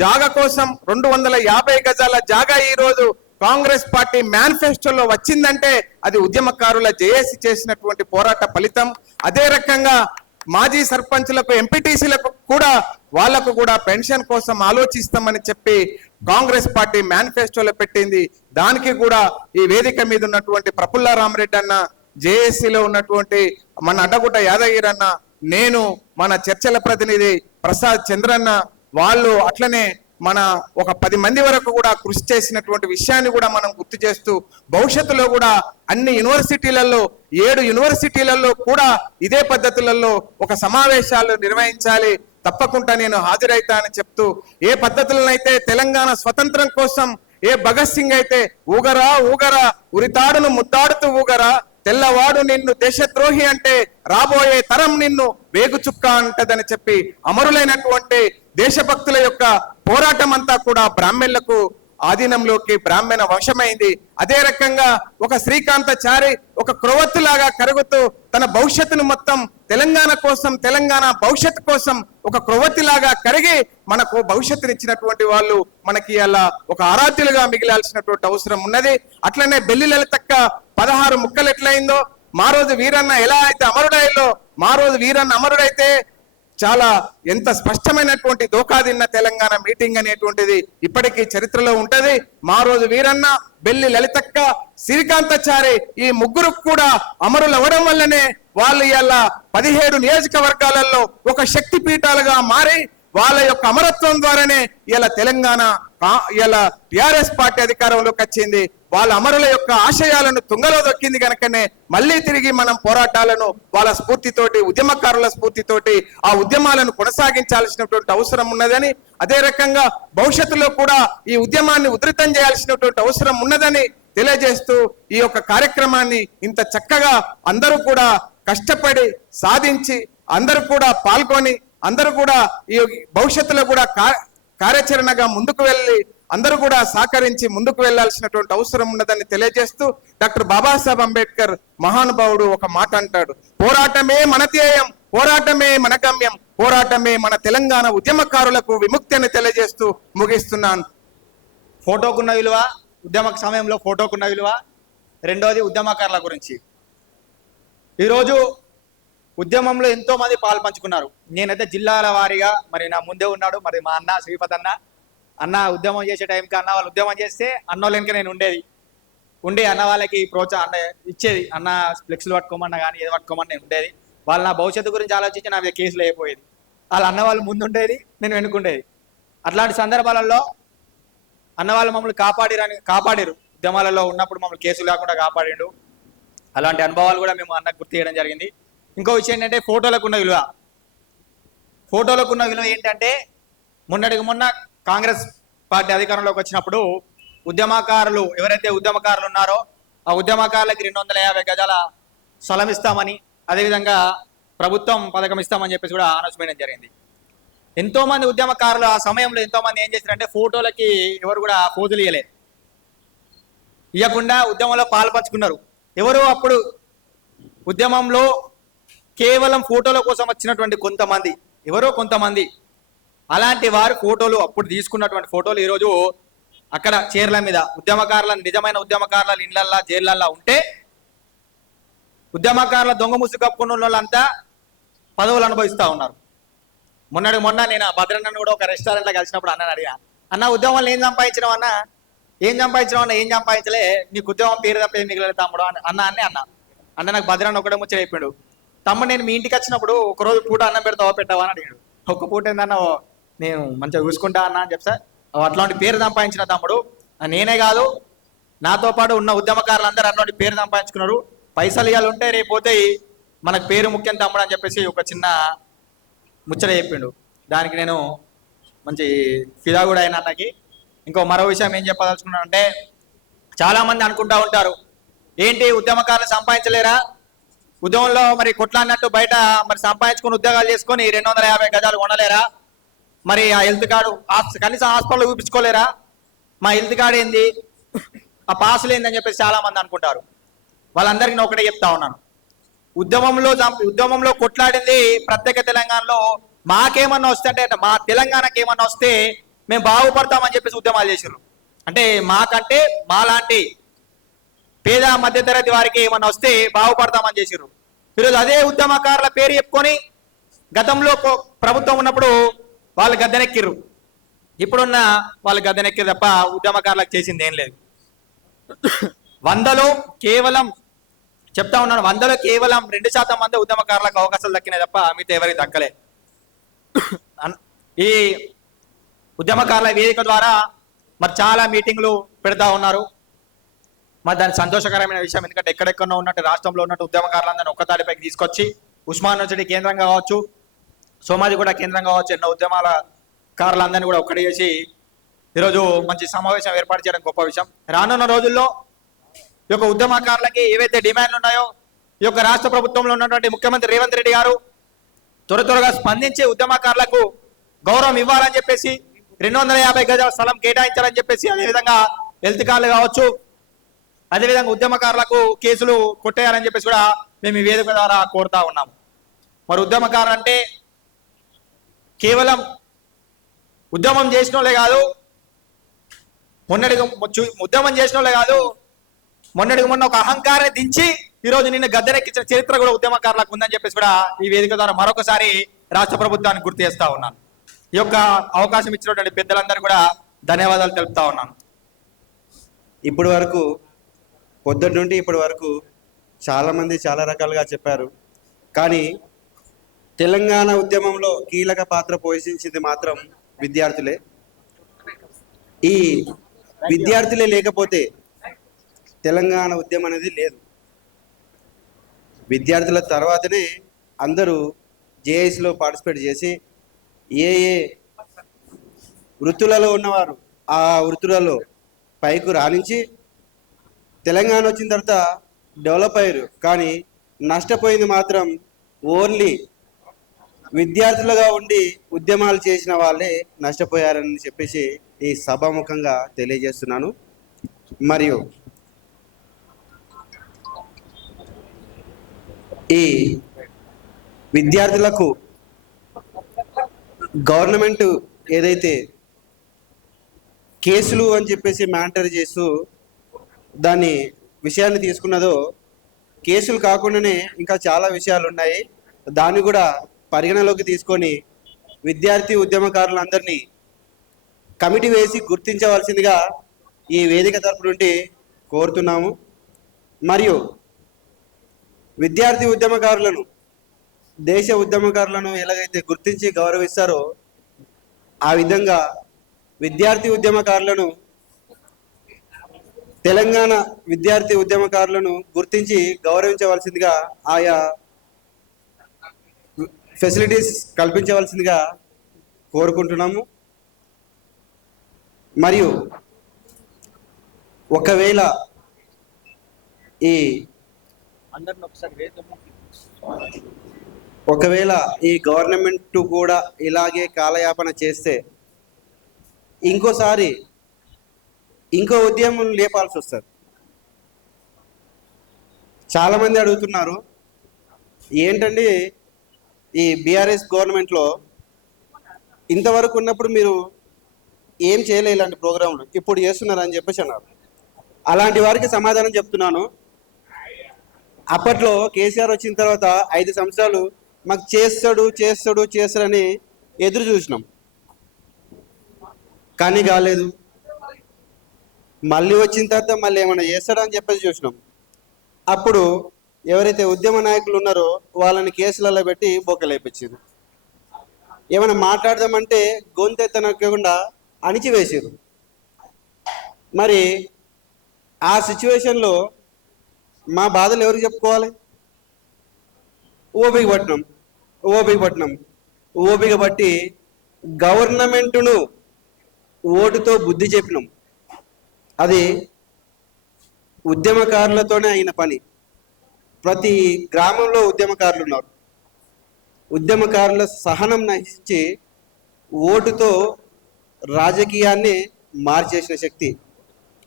జాగా కోసం 250 గజాల జాగా ఈ రోజు కాంగ్రెస్ పార్టీ మేనిఫెస్టోలో వచ్చిందంటే అది ఉద్యమకారుల జేఏసీ చేసినటువంటి పోరాట ఫలితం. అదే రకంగా మాజీ సర్పంచులకు, ఎంపీటీసీలకు కూడా వాళ్లకు కూడా పెన్షన్ కోసం ఆలోచిస్తామని చెప్పి కాంగ్రెస్ పార్టీ మేనిఫెస్టోలో పెట్టింది. దానికి కూడా ఈ వేదిక మీద ఉన్నటువంటి ప్రఫుల్ల రామరెడ్డి అన్న, జేఏసీలో ఉన్నటువంటి మన అడ్డగుట్ట యాదగిరి అన్న, నేను, మన చర్చల ప్రతినిధి ప్రసాద్ చంద్రన్న, వాళ్ళు అట్లనే మన ఒక 10 మంది వరకు కూడా కృషి చేసినటువంటి విషయాన్ని కూడా మనం గుర్తు చేస్తూ, భవిష్యత్తులో కూడా అన్ని యూనివర్సిటీలలో 7 యూనివర్సిటీలలో కూడా ఇదే పద్ధతులలో ఒక సమావేశాలు నిర్వహించాలి. తప్పకుండా నేను హాజరైతా అని చెప్తూ, ఏ పద్ధతులనైతే తెలంగాణ స్వతంత్రం కోసం ఏ భగత్ సింగ్ అయితే ఊగరా ఊగరా ఉరితాడును ముద్దాడుతూ ఊగరా, తెల్లవాడు నిన్ను దేశద్రోహి అంటే రాబోయే తరం నిన్ను వేగు చుక్క అంటదని చెప్పి అమరులైనటువంటి దేశభక్తుల యొక్క పోరాటం అంతా కూడా బ్రాహ్మణులకు ఆధీనంలోకి, బ్రాహ్మణ వశమైంది. అదే రకంగా ఒక శ్రీకాంతాచారి ఒక క్రొవ్వొత్తులాగా కరుగుతూ తన భవిష్యత్తును మొత్తం తెలంగాణ కోసం, తెలంగాణ భవిష్యత్తు కోసం ఒక క్రొవ్వొత్తిలాగా కరిగి మనకు భవిష్యత్తునిచ్చినటువంటి వాళ్ళు మనకి అలా ఒక ఆరాధ్యులుగా మిగిలాల్సినటువంటి అవసరం ఉన్నది. అట్లనే బెల్లి లలితక్క 16 ముక్కలు ఎట్లయిందో, మా రోజు వీరన్న ఎలా అయితే అమరుడైలో, మా రోజు వీరన్న అమరుడైతే చాలా ఎంత స్పష్టమైనటువంటి దోకాదిన్న తెలంగాణ మీటింగ్ అనేటువంటిది ఇప్పటికీ చరిత్రలో ఉంటది. మా రోజు వీరన్న, బెల్లి లలితక్క, శ్రీకాంతాచారి ఈ ముగ్గురు కూడా అమరులు అవ్వడం వల్లనే వాళ్ళు ఇలా 17 నియోజకవర్గాలలో ఒక శక్తి పీఠాలుగా మారి వాళ్ళ యొక్క అమరత్వం ద్వారానే ఇలా తెలంగాణ ఇలా టిఆర్ఎస్ పార్టీ అధికారంలోకి వచ్చింది. వాళ్ళ అమరుల యొక్క ఆశయాలను తుంగలో దొక్కింది కనుకనే మళ్ళీ తిరిగి మనం పోరాటాలను వాళ్ళ స్ఫూర్తితోటి, ఉద్యమకారుల స్ఫూర్తితోటి ఆ ఉద్యమాలను కొనసాగించాల్సినటువంటి అవసరం ఉన్నదని, అదే రకంగా భవిష్యత్తులో కూడా ఈ ఉద్యమాన్ని ఉధృతం చేయాల్సినటువంటి అవసరం ఉన్నదని తెలియజేస్తూ, ఈ యొక్క కార్యక్రమాన్ని ఇంత చక్కగా అందరూ కూడా కష్టపడి సాధించి, అందరూ కూడా పాల్గొని, అందరూ కూడా ఈ భవిష్యత్తులో కూడా కార్యాచరణగా ముందుకు వెళ్ళి అందరూ కూడా సహకరించి ముందుకు వెళ్లాల్సినటువంటి అవసరం ఉన్నదని తెలియజేస్తూ, డాక్టర్ బాబాసాహెబ్ అంబేద్కర్ మహానుభావుడు ఒక మాట అంటాడు, పోరాటమే మన ధ్యేయం, పోరాటమే మన గమ్యం, పోరాటమే మన తెలంగాణ ఉద్యమకారులకు విముక్తి అని తెలియజేస్తూ ముగిస్తున్నాను. ఫోటోకున్న విలువ, ఉద్యమ సమయంలో ఫోటోకున్న విలువ. రెండోది ఉద్యమకారుల గురించి. ఈరోజు ఉద్యమంలో ఎంతో మంది పాలు పంచుకున్నారు. నేనైతే జిల్లాల వారీగా, మరి నా ముందే ఉన్నాడు మరి మా అన్న శ్రీపత్ అన్న ఉద్యమం చేసే టైంకి అన్న వాళ్ళు ఉద్యమం చేస్తే అన్నోళ్ళకి నేను ఉండి అన్న వాళ్ళకి ప్రోత్సాహం ఇచ్చేది. అన్న ఫ్లెక్స్లు పట్టుకోమన్నా కానీ ఏది పట్టుకోమని నేను ఉండేది. వాళ్ళు నా భవిష్యత్తు గురించి ఆలోచించి నా మీద కేసులు అయిపోయేది. వాళ్ళ అన్న వాళ్ళు ముందు ఉండేది, నేను వెనుకుండేది. అట్లాంటి సందర్భాలలో అన్న వాళ్ళు మమ్మల్ని కాపాడిరు. ఉద్యమాలలో ఉన్నప్పుడు మమ్మల్ని కేసులు కాకుండా కాపాడిండు. అలాంటి అనుభవాలు కూడా మేము అన్నకు గుర్తు చేయడం జరిగింది. ఇంకో విషయం ఏంటంటే ఫోటోలకు ఉన్న విలువ. ఫోటోలకు ఉన్న విలువ ఏంటంటే మొన్న కాంగ్రెస్ పార్టీ అధికారంలోకి వచ్చినప్పుడు ఉద్యమకారులు ఎవరైతే ఉద్యమకారులు ఉన్నారో ఆ ఉద్యమకారులకి 250 గజాల స్థలం ఇస్తామని, అదేవిధంగా ప్రభుత్వం పథకం ఇస్తామని చెప్పేసి కూడా అనౌన్స్ చేయడం జరిగింది. ఎంతో మంది ఉద్యమకారులు ఆ సమయంలో ఎంతో మంది ఏం చేశారంటే ఫోటోలకి ఎవరు కూడా పోజులు ఇవ్వకుండా ఉద్యమంలో పాల్పంచుకున్నారు. ఎవరు అప్పుడు ఉద్యమంలో కేవలం ఫోటోల కోసం వచ్చినటువంటి కొంతమంది అలాంటి వారు ఫోటోలు అప్పుడు తీసుకున్నటువంటి ఫోటోలు ఈరోజు అక్కడ చీరల మీద నిజమైన ఉద్యమకారుల ఇళ్లల్లో జైళ్ళల్లో ఉంటే ఉద్యమకారుల దొంగ ముసుగు కప్పుకున్న వాళ్ళంతా పదవులు అనుభవిస్తూ ఉన్నారు. మొన్న నేను భద్రన్నను కూడా ఒక రెస్టారెంట్లో కలిసినప్పుడు అన్నని అడిగా, అన్న ఉద్యమంలో ఏం సంపాదించినావు అన్న, ఏం సంపాదించలే, నీకు ఉద్యమం పేరు తప్పేది మిగిలిన తమ్ముడు అన్న నాకు భద్రన్న ఒకటే ముచ్చట చెప్పాడు, తమ్ముడు నేను మీ ఇంటికి వచ్చినప్పుడు ఒకరోజు పూట అన్నం పెడతావా పెట్టావా అని అడిగాడు. ఒక్క పూట ఏందన్న నేను మంచిగా చూసుకుంటా అన్న అని చెప్తా, అట్లాంటి పేరు సంపాదించిన తమ్ముడు నేనే కాదు నాతో పాటు ఉన్న ఉద్యమకారులందరూ అట్లాంటి పేరు సంపాదించుకున్నారు, పైసలు ఇవ్వాలి ఉంటే రేపు పోతే మనకు పేరు ముఖ్యం తమ్ముడు అని చెప్పేసి ఒక చిన్న ముచ్చట చెప్పిండు. దానికి నేను మంచి ఫిదా కూడా అయినా అన్నకి. మరో విషయం ఏం చెప్పదలుచుకున్నానంటే చాలా మంది అనుకుంటా ఉంటారు, ఏంటి ఉద్యమకారులు సంపాదించలేరా, ఉద్యమంలో మరి కొట్లాడినట్టు బయట మరి సంపాదించుకుని ఉద్యోగాలు చేసుకొని 250 గజాలు కొనలేరా, మరి ఆ హెల్త్ కార్డు కనీసం హాస్పిటల్ చూపించుకోలేరా, మా హెల్త్ కార్డు ఏంది, ఆ పాసులు ఏందని చెప్పేసి చాలా మంది అనుకుంటారు. వాళ్ళందరికీ నేను ఒకటే చెప్తా ఉన్నాను, ఉద్యమంలో కొట్లాడింది ప్రత్యేక తెలంగాణలో మాకేమన్నా వస్తే అంటే మా తెలంగాణకి ఏమన్నా వస్తే మేము బాగుపడతామని చెప్పేసి ఉద్యమాలు చేసారు. అంటే మాకంటే మాలాంటి పేద మధ్యతరగతి వారికి ఏమన్నా వస్తే బాగుపడతామని చేసారు. ఈరోజు అదే ఉద్యమకారుల పేరు చెప్పుకొని గతంలో ప్రభుత్వం ఉన్నప్పుడు వాళ్ళు గద్దెనెక్కిర్రు, ఇప్పుడున్న వాళ్ళు గద్దెనెక్కిరు తప్ప ఉద్యమకారులకు చేసింది ఏం లేదు. వందలో కేవలం 2% మంది ఉద్యమకారులకు అవకాశాలు దక్కినాయి తప్ప మిగతా ఎవరికి దక్కలే. ఈ ఉద్యమకారుల వేదిక ద్వారా మరి చాలా మీటింగ్లు పెడతా ఉన్నారు. మరి దాని సంతోషకరమైన విషయం, ఎందుకంటే ఎక్కడెక్కడో ఉన్నట్టు రాష్ట్రంలో ఉన్నట్టు ఉద్యమకారులందరినీ ఒక్కతాడిపైకి తీసుకొచ్చి ఉస్మాన్ యూనివర్సిటీ కేంద్రం కావచ్చు, సోమాజిగూడ కేంద్రం కావచ్చు, ఎన్నో ఉద్యమాల కారులందరినీ కూడా ఒక్కటి చేసి ఈరోజు మంచి సమావేశం ఏర్పాటు చేయడం గొప్ప విషయం. రానున్న రోజుల్లో ఈ యొక్క ఉద్యమకారులకి ఏవైతే డిమాండ్లు ఉన్నాయో ఈ యొక్క రాష్ట్ర ప్రభుత్వంలో ఉన్నటువంటి ముఖ్యమంత్రి రేవంత్ రెడ్డి గారు త్వరగా స్పందించి ఉద్యమకారులకు గౌరవం ఇవ్వాలని చెప్పేసి 250 గజాల స్థలం కేటాయించాలని చెప్పేసి, అదేవిధంగా హెల్త్ కార్డులు కావచ్చు, అదేవిధంగా ఉద్యమకారులకు కేసులు కొట్టేయాలని చెప్పేసి కూడా మేము ఈ వేదిక ద్వారా కోరుతా ఉన్నాము. మరి ఉద్యమకారులు అంటే కేవలం ఉద్యమం చేసిన వాళ్ళే కాదు, మొన్నటికి మొన్న ఒక అహంకారాన్ని దించి ఈరోజు నిన్ను గద్దెనెక్కించిన చరిత్ర కూడా ఉద్యమకారులకు ఉందని చెప్పేసి కూడా ఈ వేదిక ద్వారా మరొకసారి రాష్ట్ర ప్రభుత్వానికి గుర్తు చేస్తా ఉన్నాను. ఈ యొక్క అవకాశం ఇచ్చినటువంటి పెద్దలందరూ కూడా ధన్యవాదాలు తెలుపుతా ఉన్నాను. ఇప్పటి వరకు పొద్దున్న నుండి ఇప్పటి వరకు చాలామంది చాలా రకాలుగా చెప్పారు, కానీ తెలంగాణ ఉద్యమంలో కీలక పాత్ర పోషించింది మాత్రం విద్యార్థులే. ఈ విద్యార్థులే లేకపోతే తెలంగాణ ఉద్యమం అనేది లేదు. విద్యార్థుల తర్వాతనే అందరూ జేఏసీలో పార్టిసిపేట్ చేసి ఏ వృత్తులలో ఉన్నవారు ఆ వృత్తులలో పైకి రాణించి తెలంగాణ వచ్చిన తర్వాత డెవలప్ అయ్యారు. కానీ నష్టపోయింది మాత్రం ఓన్లీ విద్యార్థులుగా ఉండి ఉద్యమాలు చేసిన వాళ్ళే నష్టపోయారని చెప్పేసి ఈ సభాముఖంగా తెలియజేస్తున్నాను. మరియు ఈ విద్యార్థులకు గవర్నమెంట్ ఏదైతే కేసులు అని చెప్పేసి మ్యాండేటరీ చేస్తూ దాన్ని విషయాన్ని తీసుకున్నదో, కేసులు కాకుండానే ఇంకా చాలా విషయాలు ఉన్నాయి, దాన్ని కూడా పరిగణలోకి తీసుకొని విద్యార్థి ఉద్యమకారులందరినీ కమిటీ వేసి గుర్తించవలసిందిగా ఈ వేదిక తరపు నుండి కోరుతున్నాము. మరియు విద్యార్థి ఉద్యమకారులను, దేశ ఉద్యమకారులను ఎలాగైతే గుర్తించి గౌరవిస్తారో ఆ విధంగా విద్యార్థి ఉద్యమకారులను, తెలంగాణ విద్యార్థి ఉద్యమకారులను గుర్తించి గౌరవించవలసిందిగా ఆయా ఫెసిలిటీస్ కల్పించవలసిందిగా కోరుకుంటున్నాము. మరియు ఒకవేళ ఈ గవర్నమెంట్ కూడా ఇలాగే కాలయాపన చేస్తే ఇంకోసారి ఇంకో ఉద్యమం లేపాల్సి వస్తుంది. చాలామంది అడుగుతున్నారు, ఏంటండి ఈ బీఆర్ఎస్ గవర్నమెంట్లో ఇంతవరకు ఉన్నప్పుడు మీరు ఏం చేయలే ఇలాంటి ప్రోగ్రాంలు, ఇప్పుడు చేస్తున్నారని చెప్పేసి అన్నారు. అలాంటి వారికి సమాధానం చెప్తున్నాను. అప్పట్లో కేసీఆర్ వచ్చిన తర్వాత 5 సంవత్సరాలు మాకు చేస్తాడని ఎదురు చూసినాం, కానీ కాలేదు. మళ్ళీ వచ్చిన తర్వాత మళ్ళీ ఏమైనా చేస్తాడని చెప్పేసి చూసినాం. అప్పుడు ఎవరైతే ఉద్యమ నాయకులు ఉన్నారో వాళ్ళని కేసులలో పెట్టి బొక్కలేపించారు. ఏమైనా మాట్లాడదామంటే గొంతెత్తనకుండా అణిచివేసారు. మరి ఆ సిచ్యువేషన్లో మా బాధలు ఎవరికి చెప్పుకోవాలి? ఓపిక బట్టి గవర్నమెంటును ఓటుతో బుద్ధి చెప్పినాం. అది ఉద్యమకారులతోనే అయిన పని. ప్రతి గ్రామంలో ఉద్యమకారులు ఉన్నారు. ఉద్యమకారుల సహనం నశించి ఓటుతో రాజకీయాన్ని మార్చేసిన శక్తి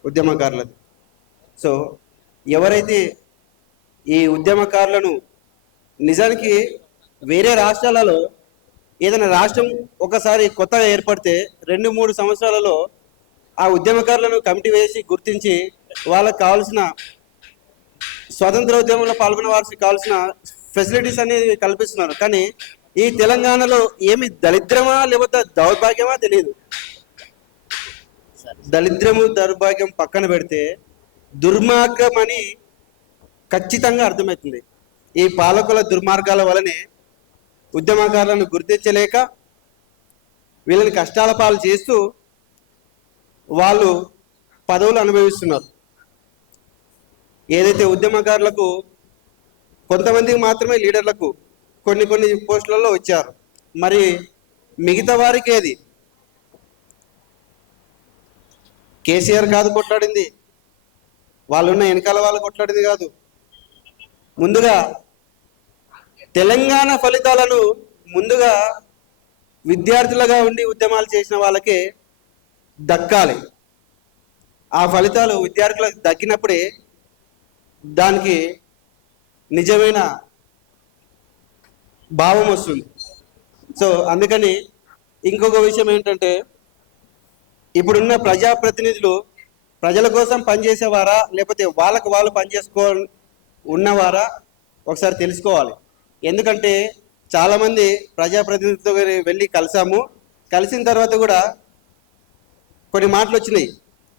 ఉద్యమకారులది. సో ఎవరైతే ఈ ఉద్యమకారులను నిజానికి వేరే రాష్ట్రాలలో ఏదైనా రాష్ట్రం ఒకసారి కొత్తగా ఏర్పడితే 2-3 సంవత్సరాలలో ఆ ఉద్యమకారులను కమిటీ వేసి గుర్తించి వాళ్ళకు కావాల్సిన స్వాతంత్ర ఉద్యమంలో పాల్గొన్న వారికి కావాల్సిన ఫెసిలిటీస్ అనేది కల్పిస్తున్నారు. కానీ ఈ తెలంగాణలో ఏమి దరిద్రమా లేకపోతే దౌర్భాగ్యమా తెలియదు. దరిద్రము దౌర్భాగ్యం పక్కన పెడితే దుర్మార్గం అని ఖచ్చితంగా అర్థమవుతుంది. ఈ పాలకుల దుర్మార్గాల వలనే ఉద్యమకారులను గుర్తించలేక వీళ్ళని కష్టాల పాలు చేస్తూ వాళ్ళు పదవులు అనుభవిస్తున్నారు. ఏదైతే ఉద్యమకారులకు కొంతమందికి మాత్రమే లీడర్లకు కొన్ని పోస్టులలో వచ్చారు, మరి మిగతా వారికి ఏది? కేసీఆర్ కాదు కొట్లాడింది, వాళ్ళున్న వెనకాల వాళ్ళు కొట్లాడింది కాదు. ముందుగా తెలంగాణ ఫలితాలను ముందుగా విద్యార్థులుగా ఉండి ఉద్యమాలు చేసిన వాళ్ళకే దక్కాలి. ఆ ఫలితాలు విద్యార్థులకు దక్కినప్పుడే దానికి నిజమైన భావం వస్తుంది. సో అందుకని ఇంకొక విషయం ఏంటంటే, ఇప్పుడున్న ప్రజాప్రతినిధులు ప్రజల కోసం పనిచేసేవారా లేకపోతే వాళ్ళకు వాళ్ళు పనిచేసుకో ఉన్నవారా ఒకసారి తెలుసుకోవాలి. ఎందుకంటే చాలామంది ప్రజాప్రతినిధులతో వెళ్ళి కలిసిన తర్వాత కూడా కొన్ని మాటలు వచ్చినాయి.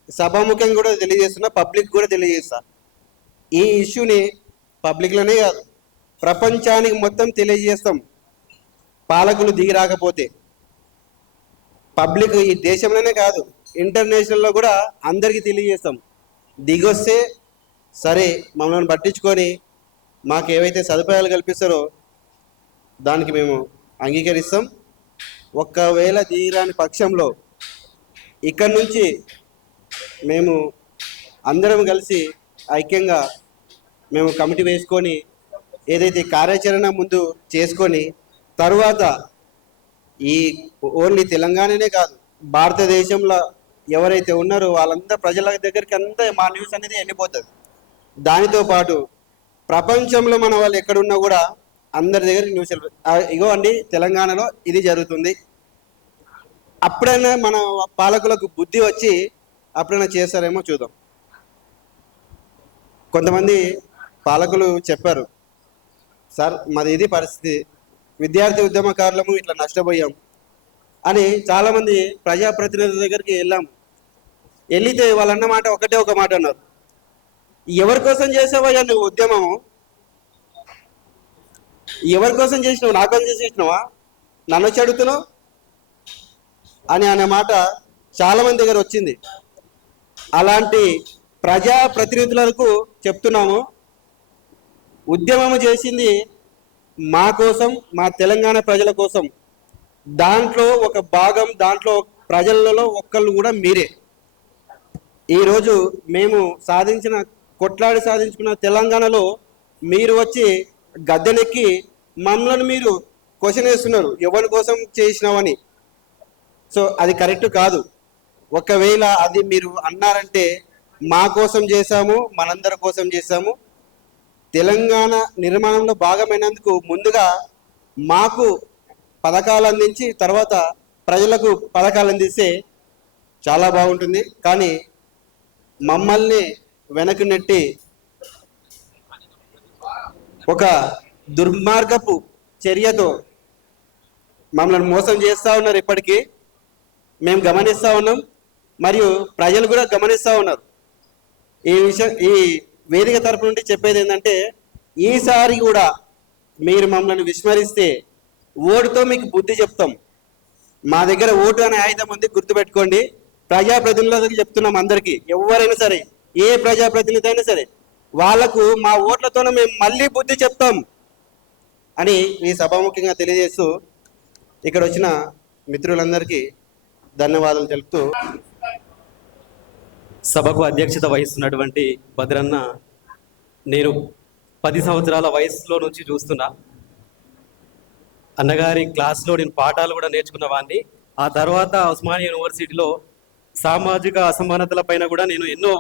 సభాముఖంగా కూడా తెలియజేస్తున్నా, పబ్లిక్ కూడా తెలియజేస్తా. ఈ ఇష్యూని పబ్లిక్లోనే కాదు ప్రపంచానికి మొత్తం తెలియజేస్తాం. పాలకులు దిగి రాకపోతే పబ్లిక్ ఈ దేశంలోనే కాదు ఇంటర్నేషనల్లో కూడా అందరికీ తెలియజేస్తాం. దిగొస్తే సరే మమ్మల్ని పట్టించుకొని మాకు ఏవైతే సదుపాయాలు కల్పిస్తారో దానికి మేము అంగీకరిస్తాం. ఒక్కవేళ దిగిరాని పక్షంలో ఇక్కడి నుంచి మేము అందరం కలిసి ఐక్యంగా మేము కమిటీ వేసుకొని ఏదైతే కార్యాచరణ ముందు చేసుకొని తర్వాత ఈ ఓన్లీ తెలంగాణనే కాదు భారతదేశంలో ఎవరైతే ఉన్నారో వాళ్ళందరూ ప్రజల దగ్గరికి అంతా మా న్యూస్ అనేది వెళ్ళిపోతుంది. దానితో పాటు ప్రపంచంలో మన వాళ్ళు ఎక్కడున్నా కూడా అందరి దగ్గరికి న్యూస్ ఇగో అండి తెలంగాణలో ఇది జరుగుతుంది. అప్పుడైనా మన పాలకులకు బుద్ధి వచ్చి అప్పుడైనా చేస్తారేమో చూద్దాం. కొంతమంది పాలకులు చెప్పారు, సార్ మాది ఇది పరిస్థితి, విద్యార్థి ఉద్యమకారులము ఇట్లా నష్టపోయాం అని. చాలామంది ప్రజాప్రతినిధుల దగ్గరికి వెళ్తే వాళ్ళన్న మాట ఒక మాట అన్నారు, ఎవరి కోసం చేసావయ్యా నువ్వు ఉద్యమము? ఎవరి కోసం చేసినావు? నా కోసం చేసినావా? నన్ను వచ్చి అడుగుతున్నావు అని అనే మాట చాలామంది దగ్గర వచ్చింది. అలాంటి ప్రజాప్రతినిధులకు చెప్తున్నాము, ఉద్యమము చేసింది మా కోసం, మా తెలంగాణ ప్రజల కోసం. దాంట్లో ఒక భాగం, దాంట్లో ప్రజలలో ఒక్కళ్ళు కూడా మీరే. ఈరోజు మేము కొట్లాడి సాధించుకున్న తెలంగాణలో మీరు వచ్చి గద్దెనెక్కి మమ్మల్ని మీరు క్వశ్చన్ వేస్తున్నారు, ఎవరి కోసం చేసినావని. సో అది కరెక్ట్ కాదు. ఒకవేళ అది మీరు అన్నారంటే మా కోసం చేశాము, మనందరి కోసం చేశాము. తెలంగాణ నిర్మాణంలో భాగమైనందుకు ముందుగా మాకు పథకాలు అందించి తర్వాత ప్రజలకు పథకాలు అందిస్తే చాలా బాగుంటుంది. కానీ మమ్మల్ని వెనక్కి నెట్టి ఒక దుర్మార్గపు చర్యతో మమ్మల్ని మోసం చేస్తూ ఉన్నారు. ఇప్పటికీ మేము గమనిస్తూ ఉన్నాం, మరియు ప్రజలు కూడా గమనిస్తూ ఉన్నారు. ఈ వేదిక తరపు నుండి చెప్పేది ఏంటంటే, ఈసారి కూడా మీరు మమ్మల్ని విస్మరిస్తే ఓటుతో మీకు బుద్ధి చెప్తాం. మా దగ్గర ఓటు అనే ఆయుధం ఉంది, గుర్తుపెట్టుకోండి. ప్రజాప్రతినిధులకు చెప్తున్నాం అందరికీ, ఎవరైనా సరే, ఏ ప్రజాప్రతినిధి అయినా సరే, వాళ్లకు మా ఓట్లతోనే మేము మళ్ళీ బుద్ధి చెప్తాం అని ఈ సభాముఖంగా తెలియజేస్తూ ఇక్కడ వచ్చిన మిత్రులందరికీ ధన్యవాదాలు తెలుపుతూ, సభకు అధ్యక్షత వహిస్తున్నటువంటి భద్రన్న, నేను 10 సంవత్సరాల వయసులో నుంచి చూస్తున్నా. అన్నగారి క్లాస్లో నేను పాఠాలు కూడా నేర్చుకున్న వాడిని. ఆ తర్వాత ఉస్మానియా యూనివర్సిటీలో సామాజిక అసమానతల పైన కూడా నేను ఎన్నో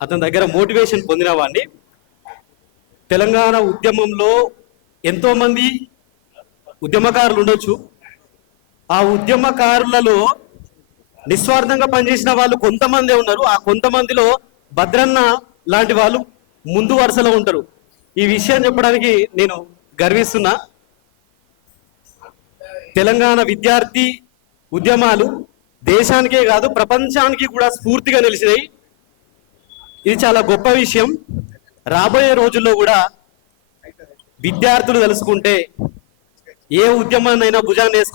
అతని దగ్గర మోటివేషన్ పొందిన వాడిని. తెలంగాణ ఉద్యమంలో ఎంతోమంది ఉద్యమకారులు ఉండొచ్చు. ఆ ఉద్యమకారులలో నిస్వార్థంగా పనిచేసిన వాళ్ళు కొంతమందే ఉన్నారు. ఆ కొంతమందిలో భద్రన్న లాంటి వాళ్ళు ముందు వరుసలో ఉంటారు. ఈ విషయం చెప్పడానికి నేను గర్విస్తున్నా. తెలంగాణ విద్యార్థి ఉద్యమాలు దేశానికే కాదు ప్రపంచానికి కూడా స్ఫూర్తిగా నిలిచినాయి. ఇది చాలా గొప్ప విషయం. రాబోయే రోజుల్లో కూడా విద్యార్థులు తెలుసుకుంటే ఏ ఉద్యమాన్నైనా భుజాన్ని